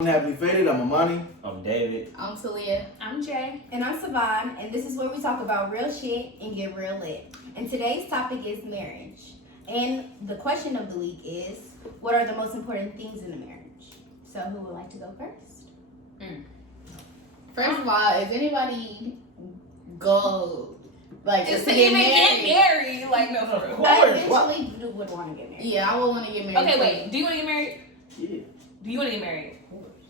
Happily Faded. I'm Amani. I'm David. I'm Talia. I'm Jay. And I'm Savon, and this is where we talk about real shit and get real lit. And today's topic is marriage. And the question of the week is, what are the most important things in a marriage? So who would like to go first? First of all, is anybody go like Is to to get even married? get married? Like, no, for real. I eventually would want to get married. Yeah, I would want to get married. Okay, wait. Do you want to get married? Yeah. Do you want to get married?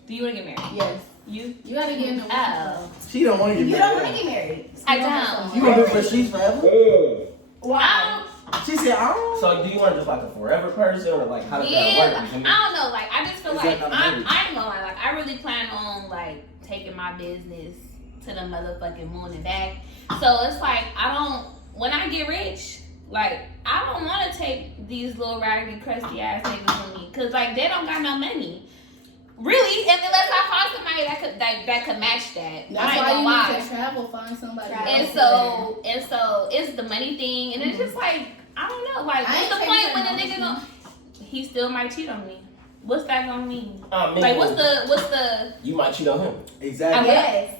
Do you want to get married? Yes. You gotta get in the Oh. She don't want to get You married. don't want to get married. I don't. You gonna do it for she's forever? Why? She said, I don't. So do you want just like a forever person or like how does Yeah, that like, work? I don't know. Like, I just feel Is like that not I marriage? ain't gonna lie. Like, I really plan on like taking my business to the motherfucking moon and back. So it's like when I get rich, like I don't want to take these little raggedy, crusty ass niggas with me, cause like they don't got no money. Really, unless I find somebody that could match that. That's why you need to travel, find somebody. And so it's the money thing, and it's just like I don't know, like what's the point when a nigga gonna he still might cheat on me? What's that gonna mean? I mean, Like what's the you might cheat on him. Exactly. Yes.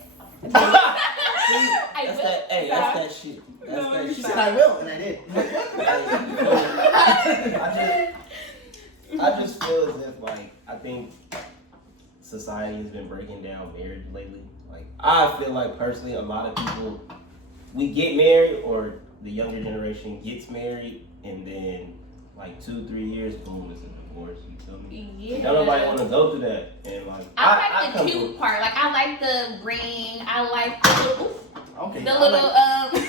I That's will. that. Hey, that's that shit. That's No, that She shit. said, I will, and I did. I just feel as if like I think society has been breaking down marriage lately. Like I feel like personally, a lot of people we get married or the younger generation gets married, and then like 2-3 years, boom, it's a divorce. You feel me? Yeah. Don't nobody want to go through that, and like I like come the cute part. Like I like the ring. I like the Okay. the I little like-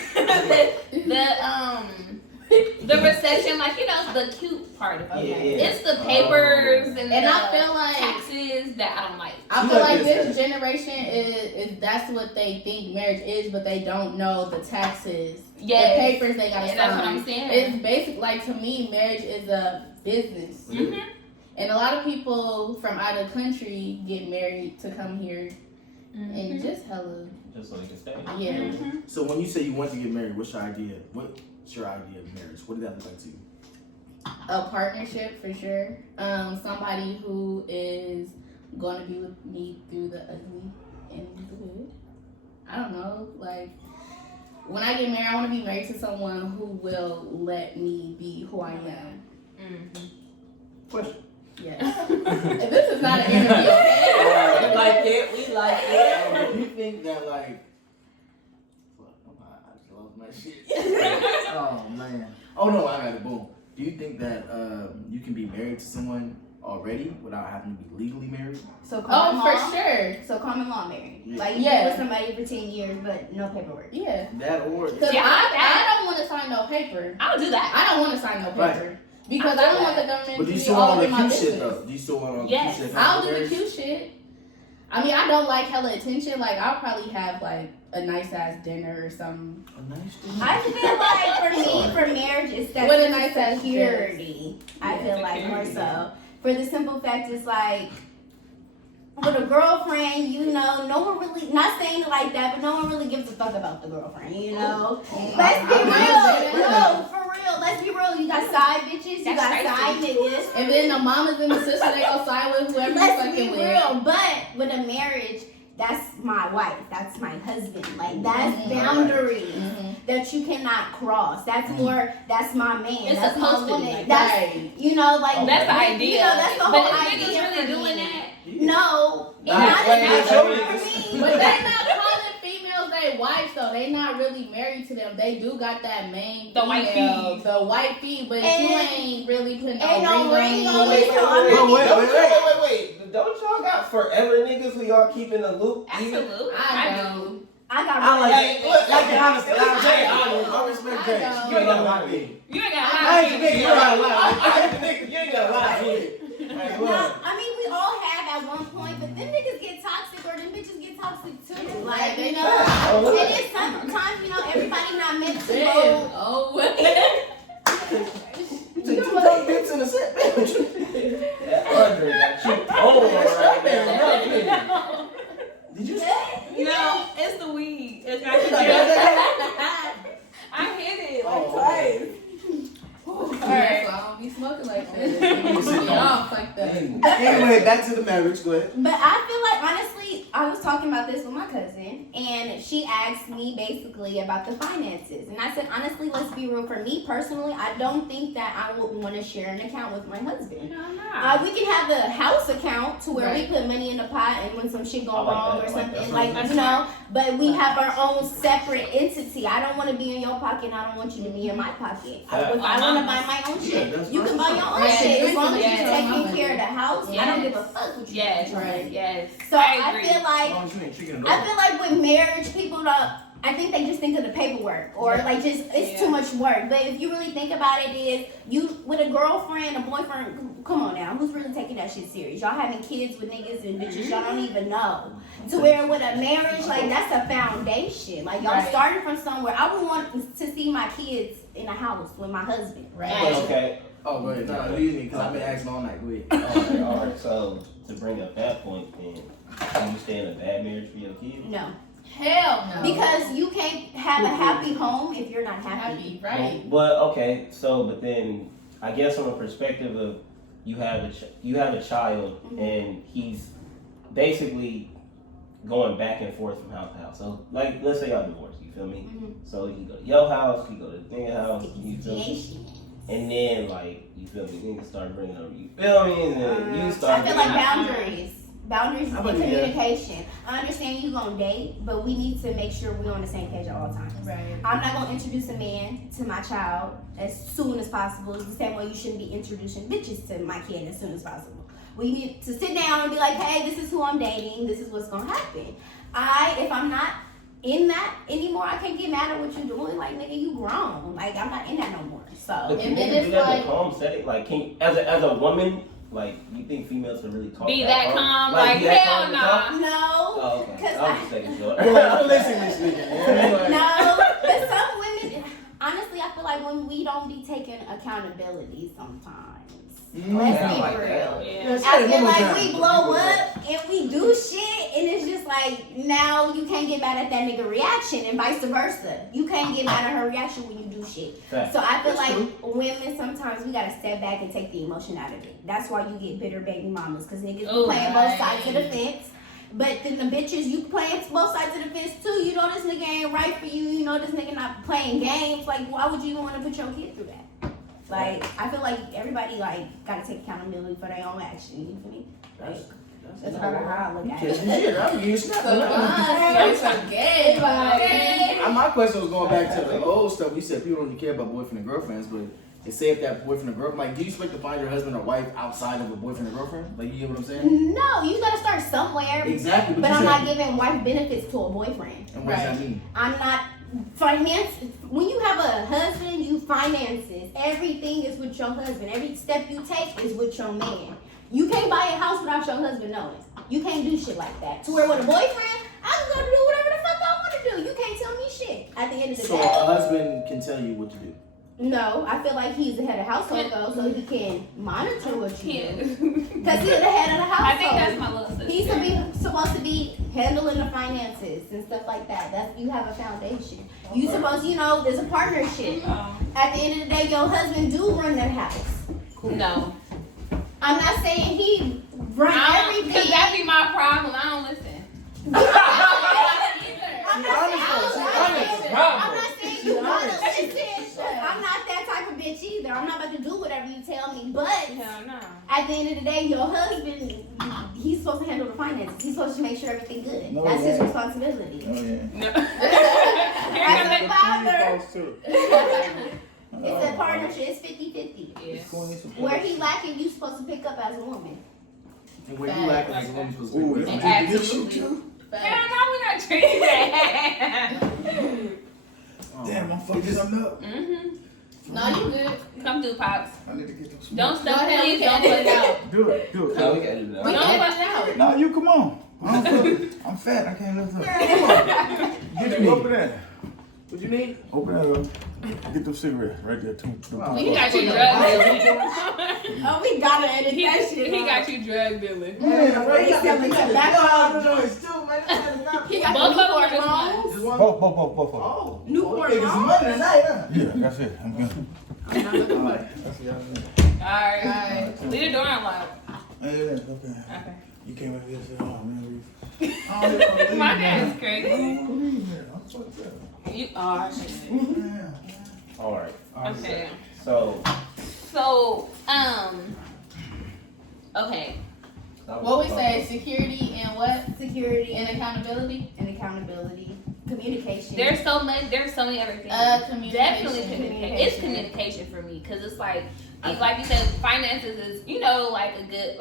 the reception, like the cute part of it. Okay. Yeah. It's the papers and And the I feel like taxes that I don't like. I You feel like like this this generation is that's what they think marriage is, but they don't know the taxes, Yes. the papers they gotta And sign. that's what I'm saying. It's basic. Like to me, marriage is a business. Mhm. And a lot of people from out of the country get married to come here Mm-hmm. and just hella, just so they can stay. yeah. Mhm. So when you say you want to get married, what's your idea? What's your idea of marriage? What did that look like to you? A partnership for sure. Somebody who is going to be with me through the ugly and the good. I don't know. Like, when I get married, I want to be married to someone who will let me be who I am. Mhm. Question. Yes. This is not an interview, okay? We like it. We like it. Do you think that like, fuck, I just lost my shit. Oh man. Oh no, I got it. Boom. Do you think that you can be married to someone already without having to be legally married? So common Oh, law. for sure. So common law married. Yeah. Like you Yeah. been with somebody for 10 years, but no paperwork. Yeah. That or Because Yeah, I don't want to sign no paper. I'll do that. I don't want to sign no Right. paper. Because I don't want the government but to do you be still all want all in the my cute shit business. though? Do you still want all the Yes. cute shit? I'll do the Marriage? cute shit. I mean, I don't like hella attention. Like, I'll probably have, like, a nice-ass dinner or something. A nice dinner. I feel like for me, for marriage, it's that What a sense of nice ass security. I feel like more so. For the simple fact, it's like with a girlfriend, no one really, not saying it like that, but no one really gives a fuck about the girlfriend, Let's be real. No, for real. Let's be real. You got side bitches, you That's got side crazy. niggas. And then the mamas and the sisters, they go side with whoever you Let's be fucking with. real. But with a marriage, that's my wife. That's my husband. Like, that's Mhm. boundaries Mhm. that you cannot cross. That's more, that's my man. It's that's my supposed to be woman. like That's, Right. like, That's the idea. that's the but whole if idea niggas really for doing me. that, No. It's Nah, not wait, as show much me. for me. But they not calling females they wives, though. They not really married to them. They do got that main The white female, feed. the white feed, but And you ain't really putting ain't no ring on it. it, so I'm Wait, not Wait. Don't y'all got forever niggas who y'all keep in the loop? absolutely. I do. don't. I got I like Hey, look, like the honesty. Jay, I respect Jay. I You ain't gotta lie to know. me. You ain't got I ain't to nigga. You ain't gotta lie. You ain't gotta lie to me. Hey, No, look. I mean, we all have at one point, but them niggas get toxic or them bitches get toxic too. Like, they Oh, look. it is sometimes, everybody not meant to Damn. go. Oh, wait. Take 2 coke bits in a set. That Andre got you on right now. Did you say? No, it's the weed. It's not the I hit it like Oh, twice. Alright, so I don't be smoking like that. It be off like that. Anyway, back to the marriage. Go ahead. But I feel like, honestly, I was talking about this with my cousin, and she asked me basically about the finances. And I said, honestly, let's be real. For me personally, I don't think that I would want to share an account with my husband. No. We can have a house account to where we Right. put money in the pot, and when some shit go I like wrong that. or I like something, that. like, That's you know, but we have our own separate entity. I don't want to be in your pocket, and I don't want you to be in my pocket. If I want to buy my own shit, that's you can buy your own Yeah, shit. As long as yeah. you're taking care of the house, I don't give a Yes. fuck what you Yes, do. Right. yes. So I I agree. feel As like long as you ain't tricking the I dog. feel like with marriage, people don't. I think they just think of the paperwork or like just it's Yeah. too much work. But if you really think about it, is you with a girlfriend, a boyfriend? Come on now, who's really taking that shit serious? Y'all having kids with niggas and bitches y'all don't even know. To where with a marriage, like that's a foundation. Like y'all Right. started from somewhere. I would want to see my kids in a house with my husband. Right. Okay. Oh, go ahead. No, leave me because I've been asking all night. Go ahead. All right. So to bring up that point, then can you stay in a bad marriage for your kids? No, Hell no. because you can't have a happy home if you're not happy. happy, right? But okay. So, but then I guess from a perspective of you have a child Mhm. and he's basically going back and forth from house to house. So like let's say y'all divorced. You feel me? Mhm. So you go to your house, you go to the nigga house. You feel me? Situation. And then, like, you feel me, niggas start bringing up, you feel me? And then you I start feel like boundaries. Boundaries How and about you, yeah? communication. I understand you gonna date, but we need to make sure we're on the same page at all times. Right. I'm not gonna introduce a man to my child as soon as possible. It's the same way you shouldn't be introducing bitches to my kid as soon as possible. We need to sit down and be like, hey, this is who I'm dating. This is what's gonna happen. If I'm not in that anymore, I can't get mad at what you're doing. Like, nigga, you grown. Like, I'm not in that no more. So. But And can then you it's do that in like- a calm setting? Like, can you, as a woman, like, you think females can really talk Be that calm, like, be that hell calm to talk? No. Oh, okay. I was just taking short. You're like, I'm listening to this nigga. Yeah, like, No, but some women, honestly, I feel like when we don't be taking accountability sometimes. Let's I be like real. that. Yeah. Yeah, say I it feel one more like time. we blow up and we do shit, and it's just like now you can't get mad at that nigga reaction, and vice versa. You can't get mad at her reaction when you do shit. Fact. So I feel That's like women sometimes we gotta step back and take the emotion out of it. That's why you get bitter baby mamas, because niggas be Oh, playing right. both sides of the fence. But then the bitches, you playing both sides of the fence too. You know this nigga ain't right for you. You know this nigga not playing games. Like, why would you even want to put your kid through that? Like, I feel like everybody like gotta take accountability for their own action. You feel me? Like, that's how I look at Yeah, it. yeah, I'm getting snapped. So it's okay. My question was going back to the old stuff. You said people don't care about boyfriend and girlfriends, but they say if that boyfriend or girlfriend, like, do you expect to find your husband or wife outside of a boyfriend or girlfriend? Like, you get what I'm saying? No, you gotta start somewhere. Exactly. But you I'm said- not giving wife benefits to a boyfriend. And what does that mean? I'm not finance. When you have a husband, you finances. Everything is with your husband. Every step you take is with your man. You can't buy a house without your husband knowing. You can't do shit like that. To where with a boyfriend, I'm gonna do whatever the fuck I want to do. You can't tell me shit. At the end of the So a day, husband can tell you what to do. no, I feel like he's the head of household though, so he can monitor what you do. Can't. Cause he's the head of the household. I think that's my little sister. He's supposed to be handling the finances and stuff like that. That's you have a foundation. You supposed, there's a partnership. Oh, At the end of the day, your husband do run that house. no. I'm not saying he run Because everything. that be my problem. I don't listen. I'm not saying you want to listen. I'm not that type of bitch either. I'm not about to do whatever you tell me. But Hell no. at the end of the day, your husband, he's supposed to handle the finances. He's supposed to make sure everything good. No, That's his yeah. responsibility. Oh, yeah. No. As a father, Oh, it's a partnership. It's 50-50. Yeah. Where he lacking, you supposed to pick up as a woman. And where you lacking as a woman supposed to be. And Absolutely. Hell no, we're not treating that. Damn, I'm fucking something up. No, you good. Come through, Pops. I need to get them Don't Go stop, ahead, we please. Don't can put it out. Do it. No, we can't do We that. Don't can put edit it out. No, you come on. I'm fat. I can't lift up. Get you open that. What you need? Open that up. Get them cigarettes right there. Two. He got you drug dealing. Oh, we gotta edit He that shit. got you drug dealing. Yeah, bro, you got He's that selling back tobacco. on the joints too, man. He got Both the of them Newport are just Longs. Just one. Both. Oh, Newport niggas Longs. money tonight, huh? Yeah, that's it. I'm good. I'm not looking for it. Alright. Leave the door unlocked. Yeah, okay. Okay. You came over here and said, oh man, My dad's crazy. I'm fucked up. You are. Yeah. All right. Okay. So. Okay. What we say? Security and what? Security And accountability. and accountability, communication. There's so many other things. Communication. Definitely communication. It's communication for me because it's like you said, finances is like a good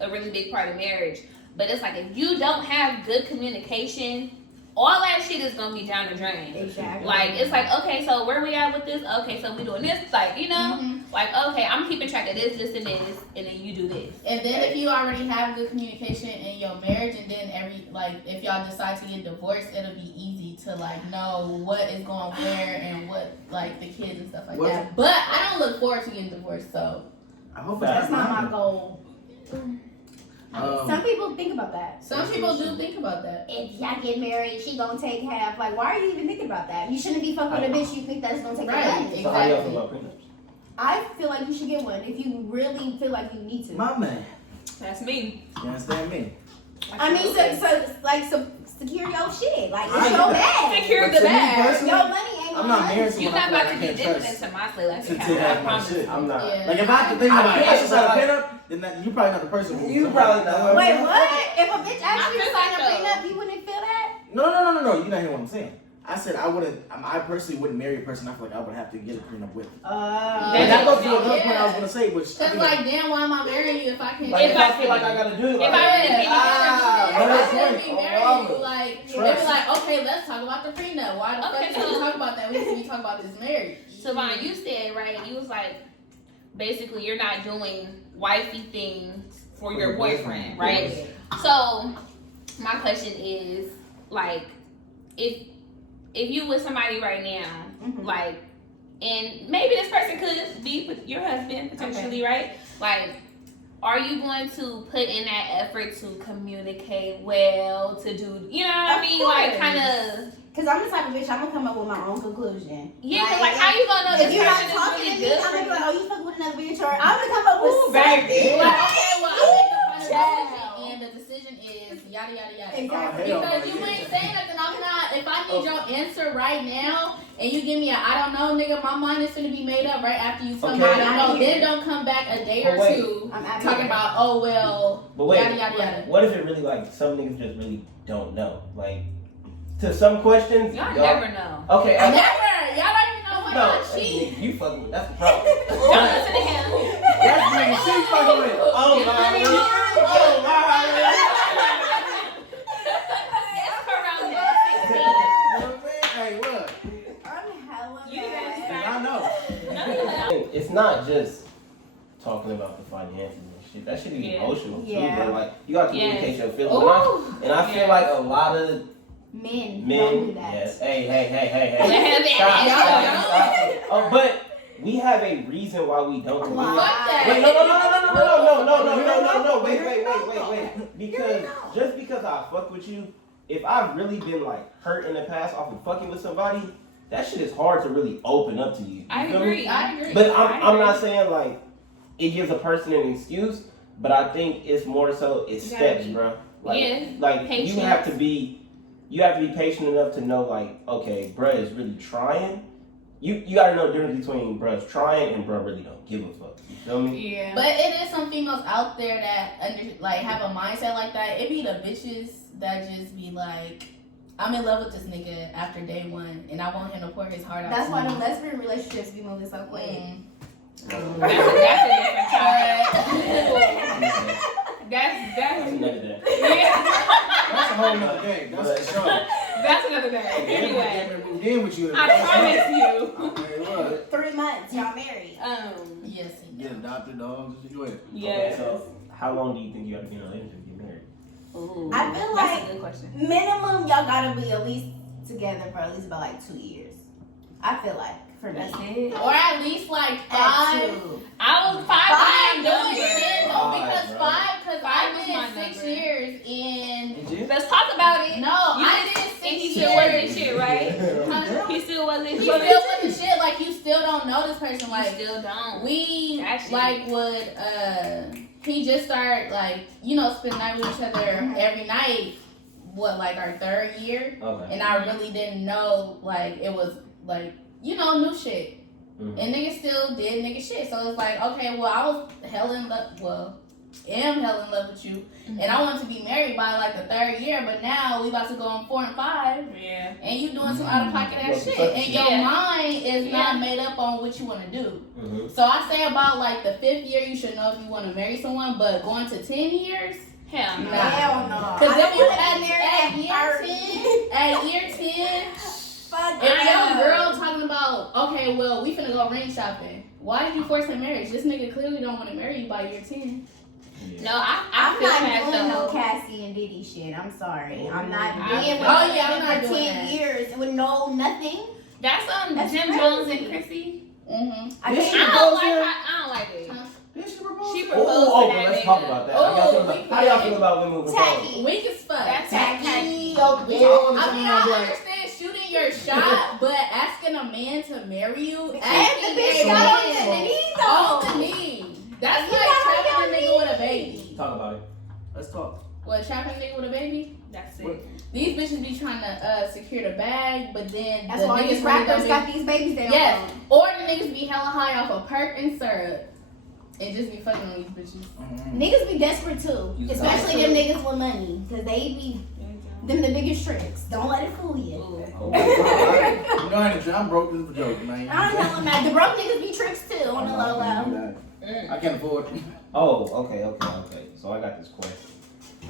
a really big part of marriage. But it's like if you don't have good communication, all that shit is gonna be down the drain. Exactly. Like it's like, okay, so where we at with this? Okay, so we doing this, like like okay, I'm keeping track of this, and this, and then you do this. And then if you already have good communication in your marriage, and then if y'all decide to get divorced, it'll be easy to know what is going where and what the kids and stuff like that. But I don't look forward to getting divorced, so I hope That's not my goal. Some people think about that. Some people do think about that. If y'all get married, she gonna take half. Like, why are you even thinking about that? You shouldn't be fucking with a bitch you think that's gonna take Right. half. So how y'all feel about prenups? I feel like you should get one if you really feel like you need to. My man. That's me. You understand me? I mean, so secure your shit. Like, I it's your bag. Secure But the to me bag. personally, Your money ain't I'm my not money. married to You're someone not I about to be can't dipping trust into my slave like to that. take I half my promise. shit. I'm not. Yeah. Like if I have to think I about can't. it, I should sign a prenup, then you're probably not the person who. You probably not. Wait, what? If a bitch asked you I to feel sign a that, prenup, you wouldn't feel that? No. You're not hearing what I'm saying. I said I wouldn't. I personally wouldn't marry a person I feel like I would have to get a prenup with. And that goes to another point I was gonna say, which Cause damn, why am I marrying you if I can't? Like if I feel like I gotta do it, If I really be another I point. be marrying you, they be Trust. like, okay, let's talk about the prenup. Why the Okay, fuck did we so- talk about that? We need to be talking about this marriage. Savon, you said, right, you was like, basically you're not doing wifey things for your boyfriend, right? So, my question is, like, if you with somebody right now, like, and maybe this person could be your husband, potentially, right? Like, are you going to put in that effort to communicate well, to do, you know what I mean? Like, kind of... Because I'm the type of bitch, I'm going to come up with my own conclusion. Yeah, because, like, how you going to know if this you're not person is talking really to me, good I'm for going to be you? like, oh, you fucking with another bitch, or I'm going to come up with Ooh, something. baby. Like, Like, okay, well, I make the final decision, and the decision is yada yada yada. Exactly. Because you ain't saying nothing. I'm not. If I need your answer right now, and you give me a I don't know, nigga, my mind is gonna be made up right after you tell me I don't know. Then don't come back a day or two I'm out of talking here. about But wait, yada yada yada. what if it really some niggas just really don't know? Like to some questions, Y'all never know. Okay, Never. Y'all don't even know what no, y'all cheat. you fucking with. That's the problem. Don't listen to him. That's nigga she's fucking with. Oh It's around Hey, look. I'm hella You mad. guys- I know. It's not just talking about the finances and shit. That should be Yeah. emotional too. Yeah. But like you got to Yes. communicate your feelings. Ooh. And I feel like a lot of Men men, don't do that. yes. Hey. Hey. Oh, but we have a reason why we don't communicate. Why? Fuck that. Wait, no. Wait. Because just because I fuck with you, if I've really been like hurt in the past off of fucking with somebody, that shit is hard to really open up to you. I feel me? agree. But I'm not saying like it gives a person an excuse, but I think it's more so it's You steps, gotta be- bro. Like, yeah, like patience. you have to be patient enough to know like, okay, bruh is really trying. You gotta know the difference between bruh's trying and bruh really don't give a fuck. You feel me? Yeah. But it is some females out there that have a mindset like that. It be the bitches that just be like, I'm in love with this nigga after day one, and I want him to pour his heart out. That's to why me. the lesbian relationships be moving so quick. That's a different topic. That's That's another day. yeah. That's a whole nother game. That's for sure. That's another day. Anyway, Anyway, moved in with you. I promise you. Okay, look. 3 months, y'all married. Yes, he Get adopted dogs. Go ahead. Yes. Okay, so how long do you think you have to be in a relationship to get married? Ooh, I feel that's like a good question. minimum, y'all gotta be at least together for at least about like 2 years. I feel like for me. That's it. Or at least like At 5. 2. I was five. I'm doing number. shit though, because bro. 5, because Five I've was been my 6 number. years in. And Jen? Let's talk about it. No, You I just- did 6 and he years. still wasn't shit, right? Huh? He still wasn't You shit. still wasn't shit. Like you still don't know this person. You Like still don't. we That shit. like would he just started like, spending night with each other every night. What, like our 3rd year? Okay. And I really didn't know like it was like, new shit. Mm-hmm. And niggas still did nigga shit. So it's like, okay, well, I was hella in love. Well, am hella in love with you, and I wanted to be married by like the 3rd year. But now we about to go on 4 and 5. Yeah. And you doing some out of pocket ass shit, and your mind is not made up on what you want to do. Mm-hmm. So I say about like the 5th year, you should know if you want to marry someone. But going to 10 years, Hell no. Hell no. because if you at at year 10. Fuck If yeah. your girl talking about, okay, well, we finna go ring shopping. Why did you force a marriage? This nigga clearly don't want to marry you by year 10. Yeah. No, I I'm feel not that doing no though. Cassie and Diddy shit. I'm sorry. I'm not I- being with Oh, yeah, I'm nigga not for doing 10 that. years with nothing. That's That's Jim crazy. Jones and Chrissy. Mm-hmm. I Yes, can't. I don't like it. Did she propose? She proposed Oh, to but that let's nigga. talk about that. How y'all feel about women with Tacky. Weak as fuck. That's Tacky. tacky. So We- big. I mean, I understand shooting your shot, but asking a man to marry you, And asking the bitch a got on man the knee on though. the knee. That's You like got on trapping a your nigga with a baby. Talk about it. Let's talk. What, trapping a nigga with a baby? That's What? it. These bitches be trying to secure the bag, but then That's the why niggas these really rappers don't got these babies they don't Yes. know. Or the niggas be hella high off of perk and syrup and just be fucking on these bitches. Niggas be desperate too. You Especially them niggas with money. Cause they be them the biggest tricks. Don't let it fool you. Ooh. Oh my God. You know, I ain't I'm broke. This is a joke, man. I don't know, man. The broke niggas be tricks too on the low low. I can't afford it. Oh, okay. So I got this question.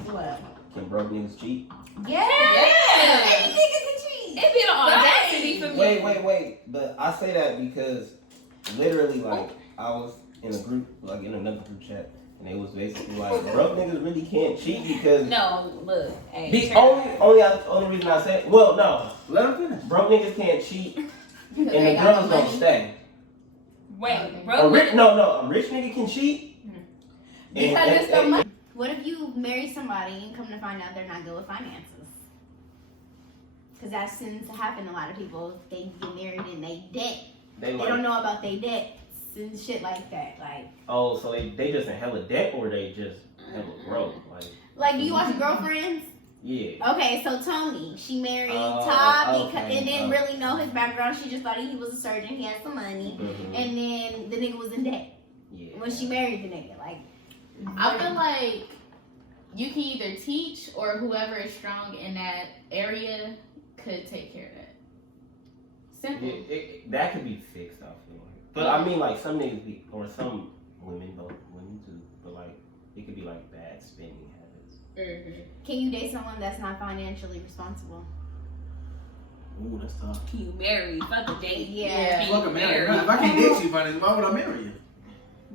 What? Can broke niggas cheat? Yeah. Yeah. Any nigga can cheat. It be the audacity for me. Wait. But I say that because literally, like, I was in a group, like in another group chat, and they was basically like, broke niggas really can't cheat because No, look. Hey, the Sharon. only reason I say, well, no, Let him finish. broke niggas can't cheat, and They the got girls no don't money. stay. Wait, A bro. rich nigga can cheat. Because it's the money. What if you marry somebody and come to find out they're not good with finances? Because that tends to happen to a lot of people. They get married and they debt. They They like, don't know about their debts and shit like that. oh, so they just in hella debt or they just hella broke, Like do you watch Girlfriends? yeah. Okay, so Tony, she married Oh, Todd because, okay, and didn't okay. really know his background. She just thought he was a surgeon. He had some money, Mhm. and then the nigga was in debt Yeah. when she married the nigga. Like, I feel like you can either teach or whoever is strong in that area could take care of that. Simple. That could be fixed, I feel like. But I mean, like some niggas be, or some women, both women too. But like, it could be like bad spending habits. can you date someone that's not financially responsible? Ooh, that's tough. Can you marry? Fuck a date. Yeah. Fuck a marry. If I can't date you, buddy, why would I marry you?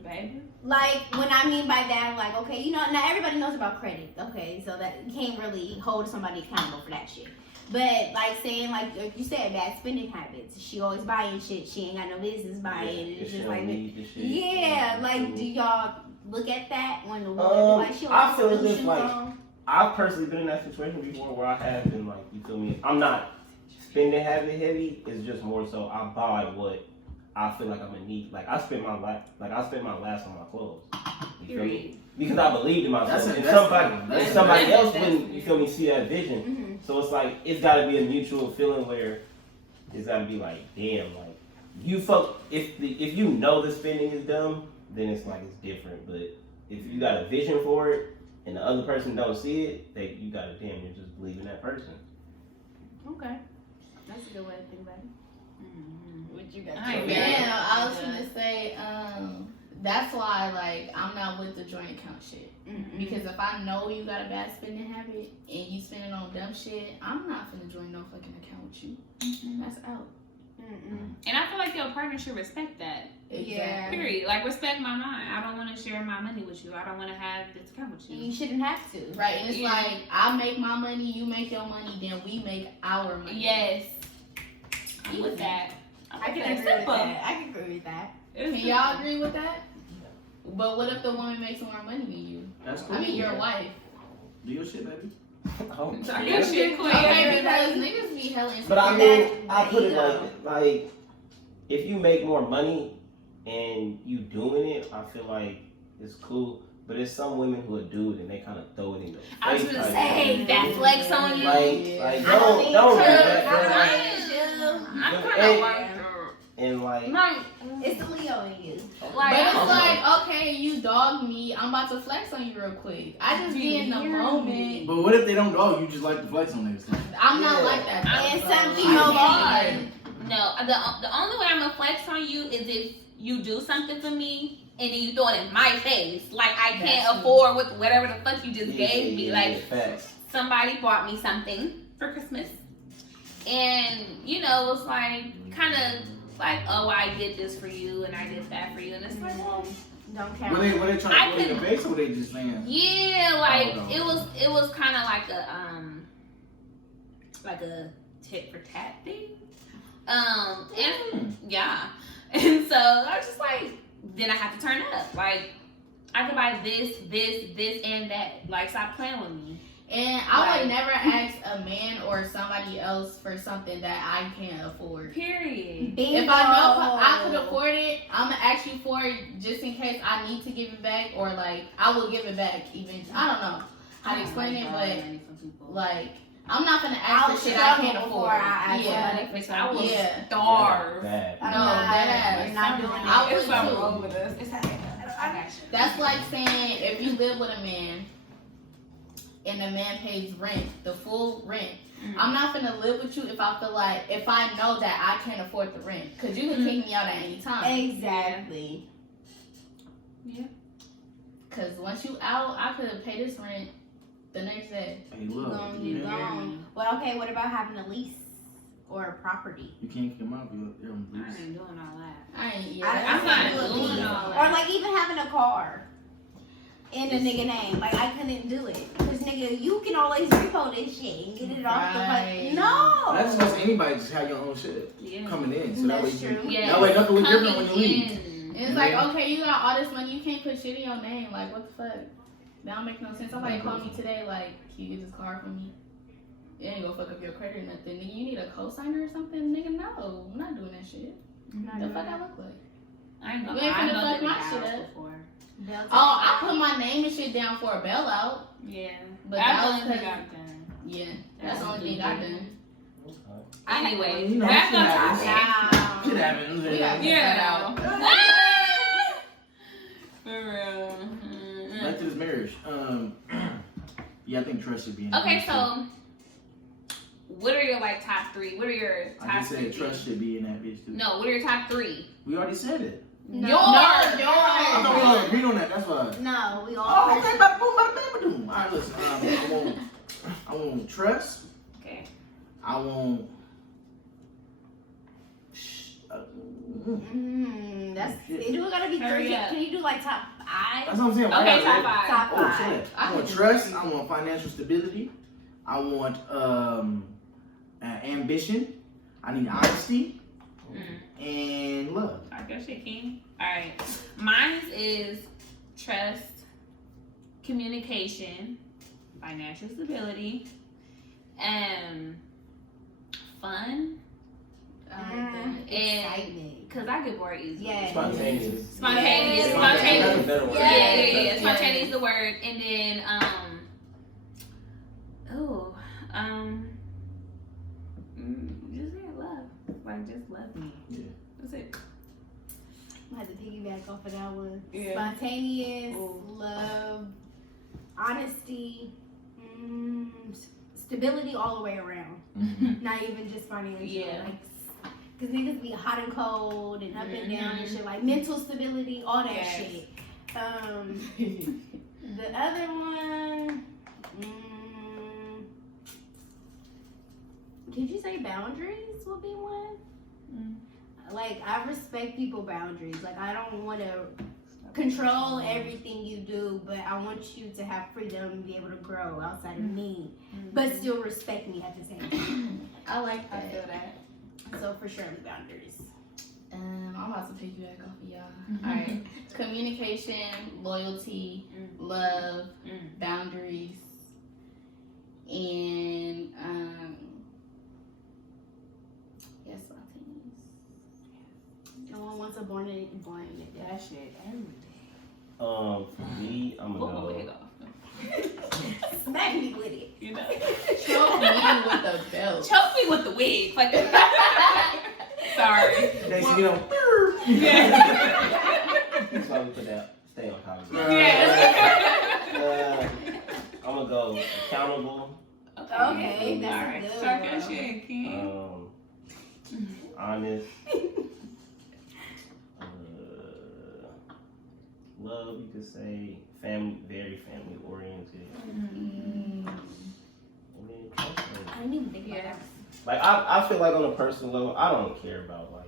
Baby. Like, when I mean by that, like, okay, you know, not everybody knows about credit, okay, so that you can't really hold somebody accountable for that shit. But, like, saying, like you said, bad spending habits. She always buying shit she ain't got no business buying. It's just like, yeah, like, do y'all look at that when the woman, like, she I feel as always if, like, I've personally been in that situation before where I have been, like, you feel me? I'm not spending habit heavy. It's just more so I buy what I feel like I'm gonna need. Like I spend my last on my clothes. You feel me? Because I believed in myself. That's And investment. somebody That's else investment. wouldn't, you feel me, see that vision. Mm-hmm. So it's like it's gotta be a mutual feeling where it's gotta be like, damn, like you fuck if you know the spending is dumb, then it's like it's different. But if you got a vision for it and the other person don't see it, you gotta damn near just believe in that person. Okay. That's a good way to think about it. What you got? I ain't Yeah, married. I was gonna say, that's why like I'm not with the joint account shit. Because if I know you got a bad spending habit and you spending on dumb shit, I'm not finna join no fucking account with you. That's out. And I feel like your partner should respect that. Yeah. Period. Like respect my mind. I don't want to share my money with you. I don't want to have this account with you. You shouldn't have to. Right, and it's Yeah. like I make my money, you make your money, then we make our money. Yes. I'm with that. I can It's agree with simple. that. I can agree with that. Can y'all agree with that? But what if the woman makes more money than you? That's cool. I mean, your wife. Do your shit, baby. Oh, Sorry, your shit queen. Okay, because niggas be hella insecure. But I mean, That- I put it yeah. like if you make more money and you doing it, I feel like it's cool. But there's some women who will do it and they kind of throw it in your face. I was gonna like, say that flex on you. Like don't do that. I'm kind of like, And like, It's the Leo in you. But it's like, okay, you dog me. I'm about to flex on you real quick. I just be in the moment. But what if they don't dog you? Just like to flex on niggas. I'm not like that. And some So, females I are. can't. no, the only way I'm gonna flex on you is if you do something for me and then you throw it in my face. Like I can't afford whatever the fuck you just gave me. Like somebody bought me something for Christmas, and you know it was like kind of like, oh, I did this for you and I did that for you, and it's like, well, Don't count. Were they trying to put in your face or were they just saying? yeah, like it was kind of like a tit for tat thing. And yeah, and so I was just like, then I have to turn up. Like I could buy this, and that. Like stop playing with me. And I would never ask a man or somebody else for something that I can't afford. Period. Bingo. If I know I could afford it, I'm gonna ask you for it just in case I need to give it back, or like I will give it back eventually. I don't know how to explain it, but like I'm not gonna ask for shit I can't afford. I was Yeah. starved. We're not doing it. I would It's something too. wrong with us. I got you. That's like saying if you live with a man and the man pays rent, the full rent. I'm not gonna live with you if I know that I can't afford the rent, cause you can kick me out at any time. Exactly. Yeah. Cause once you out, I could pay this rent the next day. Hey, look, You gone. Well, okay. What about having a lease or a property? you can't kick them out. You're on I the ain't doing all that. I ain't. I'm not doing all that. Or like even having a car in a nigga name. Like I couldn't do it. Cause nigga, you can always repo this shit and get it off the Right. No. That's just anybody just have your own shit Yeah. coming in. So that way That's you true. Yeah. that way nothing will be different when you Coming leave. in. And it's like, okay, you got all this money, you can't put shit in your name. Like, what the fuck? That don't make no sense. Somebody called me today, like, can you get this car for me? It ain't gonna fuck up your credit or nothing. Nigga, you need a cosigner or something? Nigga, no. I'm not doing that shit. What the fuck I look like? I ain't You gonna ain't lie. I finna know fuck they my been shit out up. before. Oh, I put my name and shit down for a bailout. Yeah. But That's that the was only thing 'cause- I've done. Yeah, that's the only thing I done. Anyway, You know, back shit on happens. topic. Shit happens. We gotta Yeah. cut that out. For real. Back to this marriage. Yeah, I think trust should be in. Okay, so what are your like top three? What are your I top just three? said trust should be in that bitch too. No, what are your top three? We already said it. No. Yours. I thought we all agreed on that. That's why. No, we all. Oh, okay, bada boom, bada bing, bada boom. All right, listen. I want trust. Okay. I want. That's Shit. it. Do gotta be Hurry three. up. Can you do like top five? That's what I'm saying. Okay, top five. Top Oh five. shit! I want trust. I want financial stability. I want ambition. I need honesty and love. Alright, good shit, King. Alright. Mine is trust, communication, financial stability, fun. Excitement. Cause I get bored easily. Yeah. Spontaneous. Spontaneous. Yeah. Spontaneous. That's a better word. Yeah. Spontaneous is the word. And then just say love. Like just love me. Yeah. That's it. I had to piggyback off of that one. Yeah. Spontaneous, Ooh. love, honesty, stability all the way around. Not even just financial. Yeah. Like, cause niggas be hot and cold and up and down and shit. Like mental stability, all that Yes. shit. The other one. Did you say boundaries would be one? Like I respect people boundaries. Like I don't want to control everything you do, but I want you to have freedom and be able to grow outside of me, but still respect me at the same time. I like I that. feel that. So for sure, boundaries. I'm about to pick you back off of y'all. Alright. Communication, loyalty, love, boundaries, and yes, spontaneous. No one wants a born in That shit every day. For me, I'm Pull my gonna wig go. off. Smack me with it. You know? Choke me with the belt. Choke me with the wig. Like, sorry. Next, you know. Yeah. That's why we put that. Stay on top of it. Yeah. I'm gonna go accountable. Okay, that's All right. a good Talk one. your shit, King. Honest. Love, you could say family, very family oriented. And then trustworthy. I didn't even think about Yeah. that. Like I feel like on a personal level, I don't care about like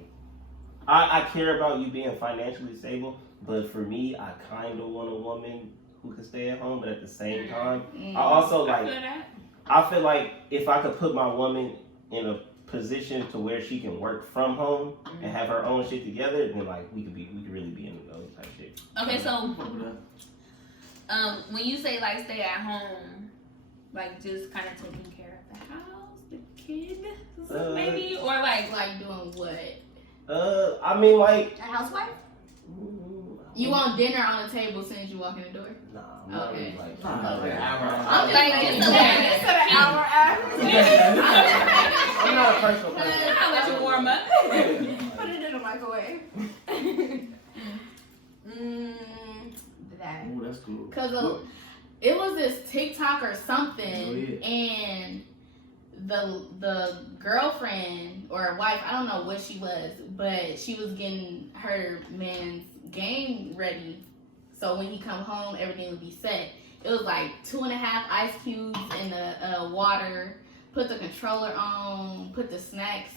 I care about you being financially stable, but for me, I kind of want a woman who can stay at home, but at the same time, I also I like feel that. I feel like if I could put my woman in a position to where she can work from home and have her own shit together, then like we could really be in those type of shit. Okay, so when you say like stay at home, like just kind of taking care of the house, the kid, maybe, or like doing what? I mean like A housewife? You want dinner on the table as soon as you walk in the door? Nah, I'm not really Okay. like Nah, I'm not really- I'm just like, making it's sure. a- Hour after. I'm not a personal person. I'll let you warm up. Put it in the microwave. That. Oh, that's cool. Cause it was this TikTok or something, Oh, yeah. and the girlfriend or wife, I don't know what she was, but she was getting her man's game ready, so when he come home, everything would be set. It was like 2.5 ice cubes in the water. Put the controller on. Put the snacks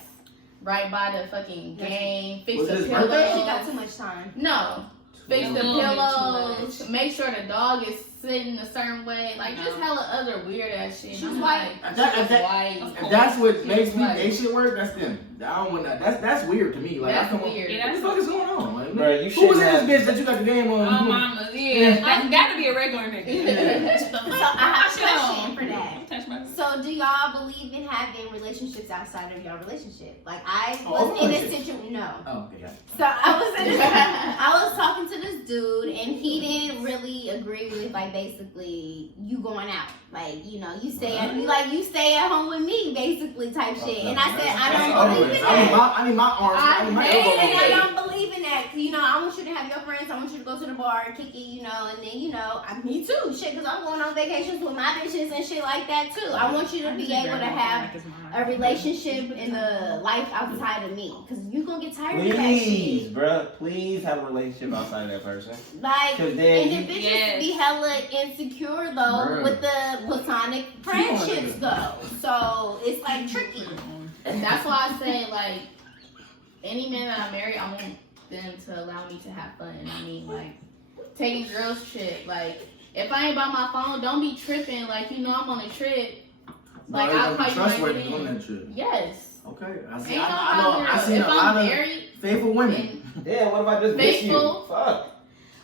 right by the fucking game. Fix Was the this pillows. birthday? She got too much time. No. Fix the A little bit too pillows. much. Make sure the dog is sitting a certain way. Like just hella other weird ass shit. She's I'm white. Like, That- she's white. Of If that's what makes me Right. they shit work, that's them. I don't want that. That's weird to me. Like That's I come weird. Yeah, What the fuck is going on? Like, Bro, you who was shouldn't in this bitch that you got the game on? Oh, mama, yeah, that's gotta be a regular nigga. So I have a question for that. Touch my. So do y'all believe in having relationships outside of your relationship? Like I Oh, was in a relationship. situation. No. Oh, okay, got it. So I was talking to this dude and he didn't really agree with like basically you going out. Like, you know, you stay at home with me basically type shit. And I said I don't believe in that. I need my arms. I need my hate elbow. it. And I don't believe in that. You know, I want you to have your friends. I want you to go to the bar, kick it, you know, and then, you know, me too. Shit, because I'm going on vacations with my bitches and shit like that too. I want you to be able to have a relationship and a life outside of me. Because you're going to get tired of that Please, shit. bruh, please have a relationship outside of that person. Like, Cause and then the you, bitches Yes. be hella insecure though Bruh. with the platonic friendships though. So it's like tricky. And that's why I say, like, any man that I marry, I want them to allow me to have fun. I mean, like, taking girls trip. Like, if I ain't by my phone, don't be tripping. Like, you know I'm on a trip. Like, I'll call you trustworthy right on in. that trip. Yes. Okay, I see. Ain't no I know. I problem. seen If a lot I'm of married, faithful women. damn, what if I just miss you? Faithful. Fuck.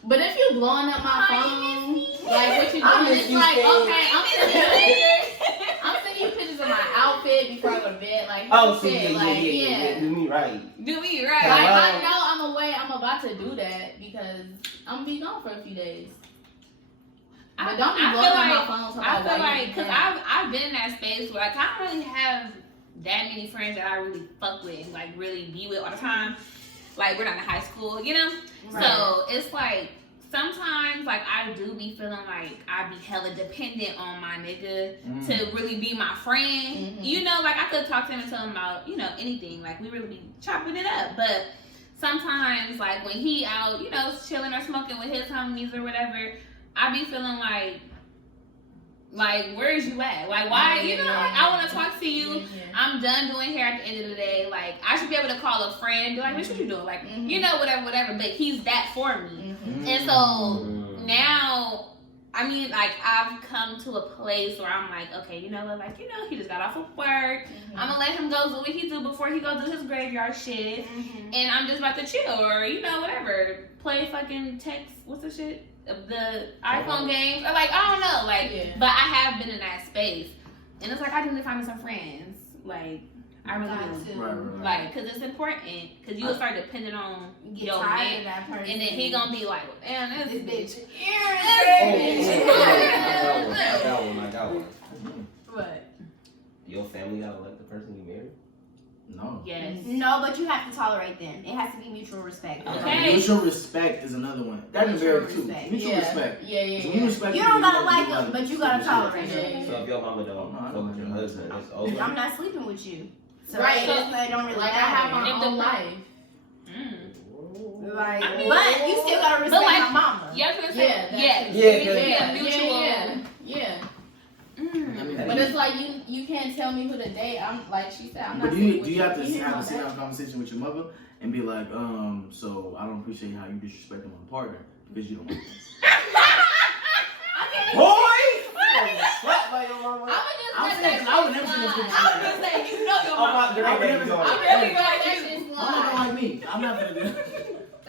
but if you blowing up my phone, like, what you I doing? miss It's you, like, Steve. okay, I'm sending you pictures. I'm sending you pictures of my outfit before I go to bed. Like, Oh, shit, see, like, do me right. Do me Like, right. I know I'm away. I'm about to do that because I'm gonna be gone for a few days. But don't be I blowing feel up my like, phone. I feel like, because I've been in that space where like, I don't really have that many friends that I really fuck with and like really be with all the time. Like, we're not in high school, you know? Right. So it's like, sometimes like I do be feeling like I be hella dependent on my nigga to really be my friend. Mhm. You know, like I could talk to him and tell him about, you know, anything. Like we really be chopping it up. But sometimes like when he out, you know, chilling or smoking with his homies or whatever, I be feeling like where's you at? Like why, you know, like, I wanna talk to you. I'm done doing hair at the end of the day. Like I should be able to call a friend, be like, bitch, what you doing? Like, you know, whatever. But he's that for me. And so now, I mean, like, I've come to a place where I'm like, okay, you know what, like, you know, he just got off of work. I'm gonna let him go do what he do before he go do his graveyard shit. And I'm just about to chill or, you know, whatever. Play fucking text, what's the shit? The iPhone games. Or, like, I don't know. Like, but I have been in that space. And it's like, I need to find me some friends. Like, I really Got do. to. Right. Like, cause it's important. Cause you'll start depending on Get your tired man, of that person. and then he gonna be like, damn, this bitch. I got one. What? Your family gotta like the person you married? No. Yes. No, but you have to tolerate them. It has to be mutual respect. Okay. Mutual respect is another one. That is very Mutual too. respect. Mutual respect. Yeah. So we respect You people, don't gotta we like do them, but you gotta tolerate Yeah. them. So if your mama don't fuck with your husband, it's over. I'm not sleeping with you. So Right. it don't really Like I have matter. my own life. Like, I mean, but you still gotta respect like, my mama. Yeah, I was gonna say, Yeah, yes. Yeah, Mutual. Yeah. I mean, But it's like you can't tell me who to date. I'm like she said. I'm not. But do sleeping with you have to You have a know sit that. down conversation with your mother and be like, so I don't appreciate how you disrespecting my partner because you don't want Slap by your mama. I'm saying, 'cause I would never see this bitch I was gonna say you know your Oh, my mama. girl, I'm baby, never- going. I'm really gonna let that shit I'm not slide. gonna like me. I'm not gonna do that.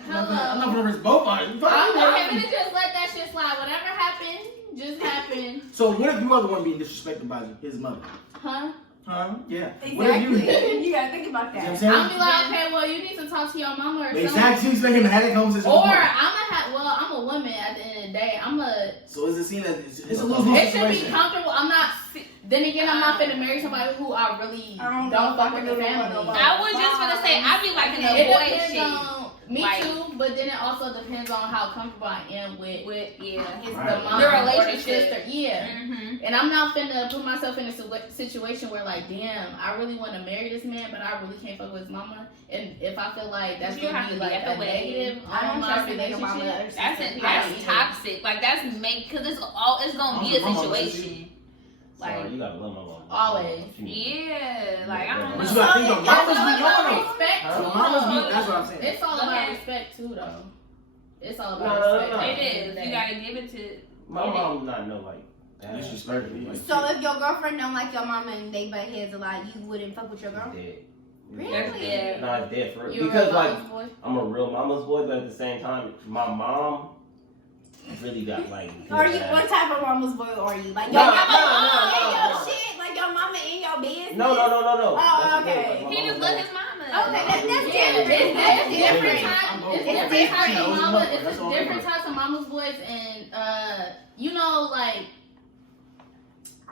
I'm not Hello. gonna risk both of you. I'm gonna just let that shit slide. Whatever happened, just happened. So what if you are the one being disrespected by his mother? Huh? Huh? Yeah. What if Exactly. You gotta think about You know what I'm that. saying? I'm be like, okay, well, you need to talk to your mama or something. Exactly. You expect him to have that conversation Or with I'm her. gonna have. Well, I'm a woman at the end of the day. So is it seen as it's a lose-lose It should be situation? comfortable. I'm not. Then again, I'm not finna marry somebody who I really I don't fuck with the family. I was just gonna say, I'd be like an It avoid depends shit. on me Like- too, but then it also depends on how comfortable I am with Yeah. his Right. the mom Your or the relationship. sister. Yeah. Mm-hmm. And I'm not finna put myself in a situation where like, damn, I really want to marry this man, but I really can't fuck with his mama. And if I feel like that's You gonna have be to be like at the a wedding. negative I don't on my trust a nigga mama. relationship, That's I don't that's either. toxic. Like that's cause it's gonna be a situation. Sorry, Like you gotta love my mama. Always. yeah, like I don't But you know. gotta think of It's mamas all be about knowing. respect So too, mamas be, though. that's what I'm saying. It's all Go about ahead. respect too, though. It's all No, about no, respect. no. at It the end is. of the You day. gotta give it to. My mom not know like that. Disrespectful. Like, So if your girlfriend don't like your mama and they butt heads a lot, you wouldn't fuck with your girl? Dead. Really? Yeah. Nah, it's dead for You because a like mama's boy? I'm a real mama's boy, but at the same time, my mom really got like. Are you good what ass. type of mama's boy are you? Like No, your no, mama no, in no, your no. shit? Like your mama in your business? No. Oh, That's the okay. thing, like, my He just mama let know. his mama. Okay, that's Yeah, different. it's That's different different. types. I'm It's both. different types She of knows mama. mother. It's That's all different I'm types of mama's boys, and you know, like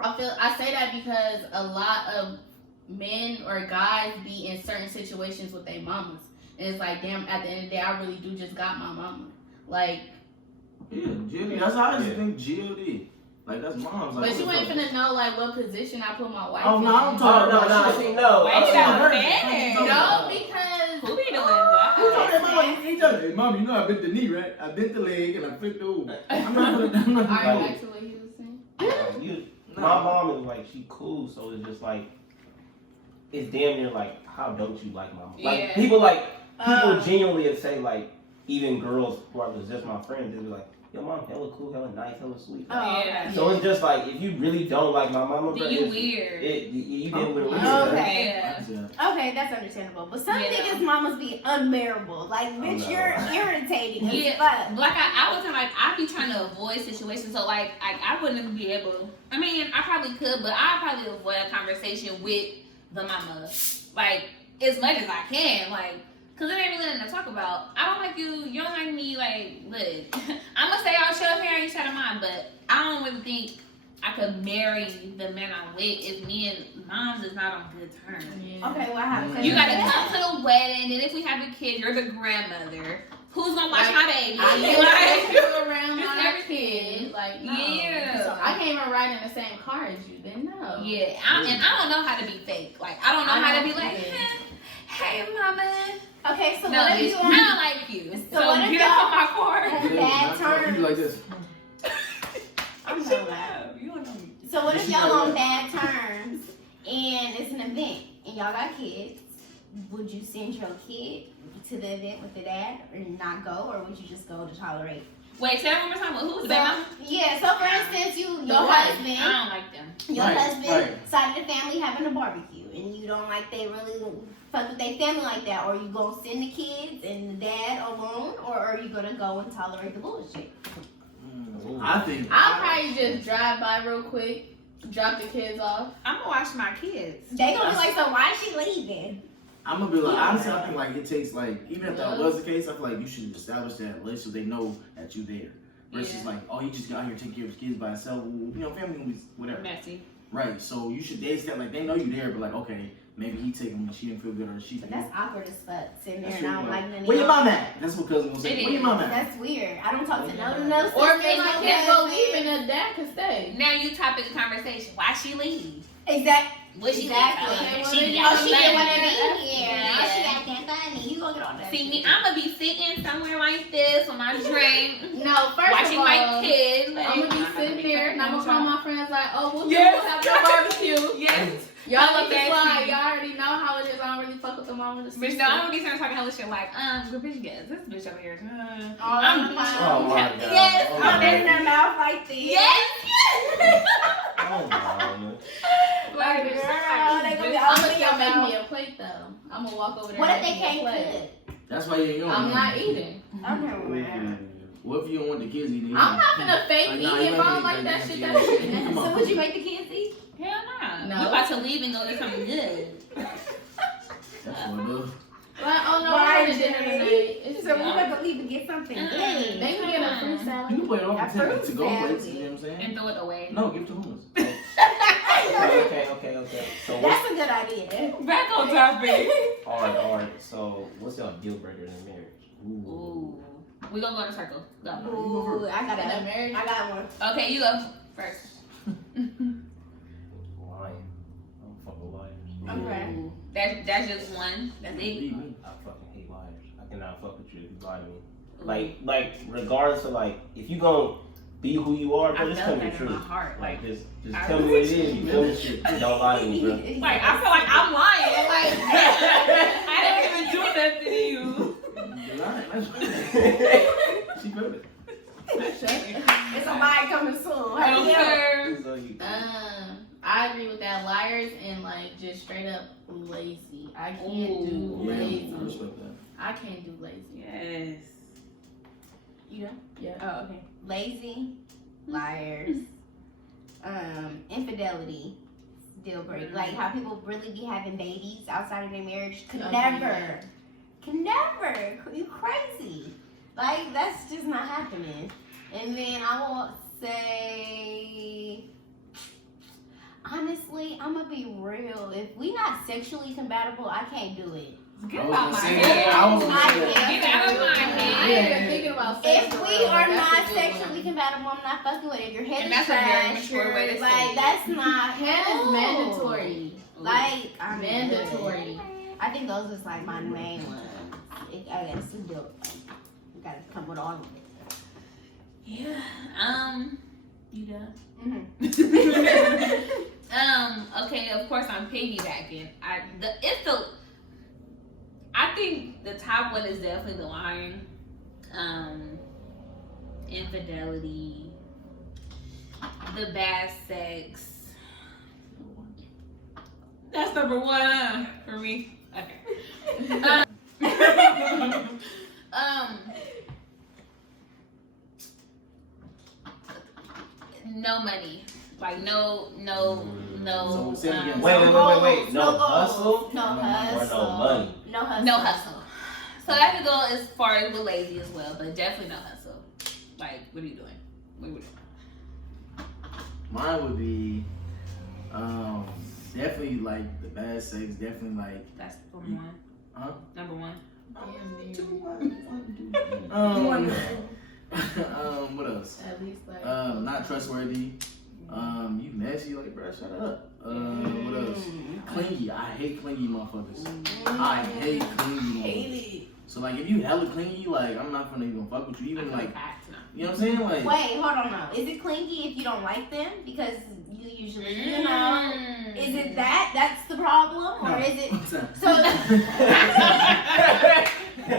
I say that because a lot of men or guys be in certain situations with their mamas, and it's like, damn. At the end of the day, I really do just got my mama. Like, Yeah, G.O.D. That's how I used to think G.O.D. Like, that's mom's. Like, but you ain't finna know like what position I put my wife Oh, in. no, I'm Oh talking no, about no, shit. see, no. Wait, I'm you saying got her. better. No, because Who be doing Who that? told that mama? He told hey, mom, you know I bent the knee, right? I bent the leg and I flipped the over. I'm not all right, like, back to what he was saying. My mom is like she cool, so it's just like it's damn near like how don't you like my mom? Like Yeah. people genuinely say like even girls who are just my friends, they be like, your mom hella cool, hella nice, hella sweet. Oh, okay. Yeah. So it's just like if you really don't like my mama, bro, Do you it's- weird? you deal with it. Okay. Yeah. Okay, that's understandable. But some Yeah. niggas' mamas be unbearable. Like, bitch, no. you're irritating as Yeah. fuck. Like I was like I be trying to avoid situations, so like I wouldn't be able. I mean, I probably could, but I probably avoid a conversation with the mama, like as much as I can, like. Cause it ain't really nothing to talk about. I don't like you. You don't like me. Like, look, I'm gonna say I'll show up here and you side of mine, but I don't really think I could marry the man I'm with if me and mom's is not on good terms. Okay, well, I have a question. You gotta for come that. to the wedding, and if we have a kid, you're the grandmother. Who's gonna watch Like, my baby? I Like, can't around it's my everything. kid. Like, no. Yeah. So I can't even ride in the same car as you. Then no. yeah, and I don't know how to be fake. Like, I don't know how to be like, hey, mama. Okay, so No, what if bitch, you I want don't like you. So So, what if get y'all- off my car. bad terms? Like this. I'm so loud. You don't know me. So what if y'all on bad terms and it's an event and y'all got kids? Would you send your kid to the event with the dad or not go, or would you just go to tolerate? Wait, say that one more time. Who's So, the mama? yeah, so for instance, your I husband, don't like them. your Right, husband right. side of the family having a barbecue, and you don't like they really fuck with their family like that, or you gonna send the kids and the dad alone, or are you gonna go and tolerate the bullshit? I think. I'll probably just drive by real quick, Drop the kids off. I'm gonna watch my kids. They gonna be like, so why is she leaving? I'm gonna be like, honestly, I think like it takes like, even if that was the case, I feel like you should establish that relationship so they know that you there. Versus like, oh, he just got out here taking care of his kids by himself. You know, family gonna be whatever. Messy. Right. So you should date that like they know you there, but like, okay, maybe he take them when she didn't feel good or she. But that's awkward as fuck. Sitting there That's and I don't true, like none of where your y'all. mom at? That's what cousin gonna say. It Where your is. mom at? That's weird. I don't talk to no Or maybe sisters, my no kids go cousins. leave and the dad can stay. Now you topic the conversation. Why she leave? Exactly. What she Exactly. leave? Well, She then got Oh, she didn't want to money. be here. Yeah. Oh, she acting funny. You gonna get on that? See me, shit. I'm gonna be sitting somewhere like this with my drink, No, first watching of all, my kids. Like, I'm gonna be sitting there and I'm gonna call my friends like, oh, we'll Yes. have your barbecue. Yes. Y'all I love look that fly. shit. Y'all already know how it is. I don't really fuck with the mom and the sister. Bitch, no, I'm gonna be talking hella shit like, good bitch, yes, this bitch over here. I'm Oh my god. Yes, Oh, I'm my in their God. mouth like this. Yes. Oh my. Like, girl, they gonna be all I'm gonna in y'all your make mouth. me a plate though. I'm gonna walk over there. What if and they make me a can't plate. cook? That's why you don't. I'm not eating. I'm never mad. What if you don't want the kids eating? I'm not gonna fake Like, eat nah, if you I don't ain't like eating that that shit. shit. That shit. Come on. So would you make the kids eat? Hell nah. No. You about to leave and go get something good. That's what I do. Like, oh no, Why we're did dinner they? tonight. It's So we fine. about to leave and get something good. They can get a fruit You salad. can put it That off the fruit to go plates. salad. You know what I'm saying? And throw it away. No, give it to homeless. Okay. So what's, That's a good idea. Back on topic. all right. So what's your deal breakers in marriage? Ooh. We gonna go in a circle. Go. Ooh, I got In a a marriage. I got one. Okay, you go first. Lying. I don't fuck with liars. Okay. Ooh. That's just one. That's it. I fucking hate liars. I cannot fuck with you if you lie to me. Like regardless of like, if you gonna be who you are, bro, I just felt tell me that the in my truth. heart. Like just I tell me what it is. You feel me? Don't lie to me, bro. Like I feel like I'm lying. Like I didn't even do nothing to you. You're lying. That's she felt it. It's a lie coming soon. Hurry up. Okay. So you- I agree with that. Liars and like just straight up lazy. I can't do Yeah, lazy. I respect that. I can't do lazy. Yes. You know? Yeah. Oh, okay. Lazy, liars, infidelity, deal break. Like how people really be having babies outside of their marriage. Could Okay, never. yeah. Can never. You crazy. Like that's just not happening. And then I will say, honestly, I'm gonna be real. If we not sexually compatible, I can't do it. Get I was out gonna my say head. that. I was gonna I say that. can't. Get out of my I head. ain't even thinking about sex. If for we real. are That's not a good sexually one. compatible, I'm not fucking with it. If your head And is that's a very trash, mature way to say like it. that's not Head is cool. mandatory. Like I'm Mandatory. I think those is like my main ones. I guess it's built. You gotta come with all of it. Yeah. You done? Mm-hmm. Okay, of course I'm piggybacking. I think the top one is definitely the lying. Infidelity. The bad sex. That's number one, huh? For me. Okay. No money. Like no. So say it again. Wait. goals, No goals, hustle? No Or hustle. no money? No hustle. No hustle. So that could go as far as with lazy as well, but definitely no hustle. Like, what are you doing? What are you doing? Mine would be definitely like the bad sex, definitely like That's number one. Huh? Number one. What else? At least like. Not trustworthy. You messy, like bro, shut up. What else? Clingy. I hate clingy motherfuckers. I hate clingy motherfuckers. So like if you hella clingy, like I'm not gonna even fuck with you. Even like, you know what I'm saying? Like Wait, hold on now. Is it clingy if you don't like them? Because you usually, you know. Is it that? That's the problem? Or is it so No,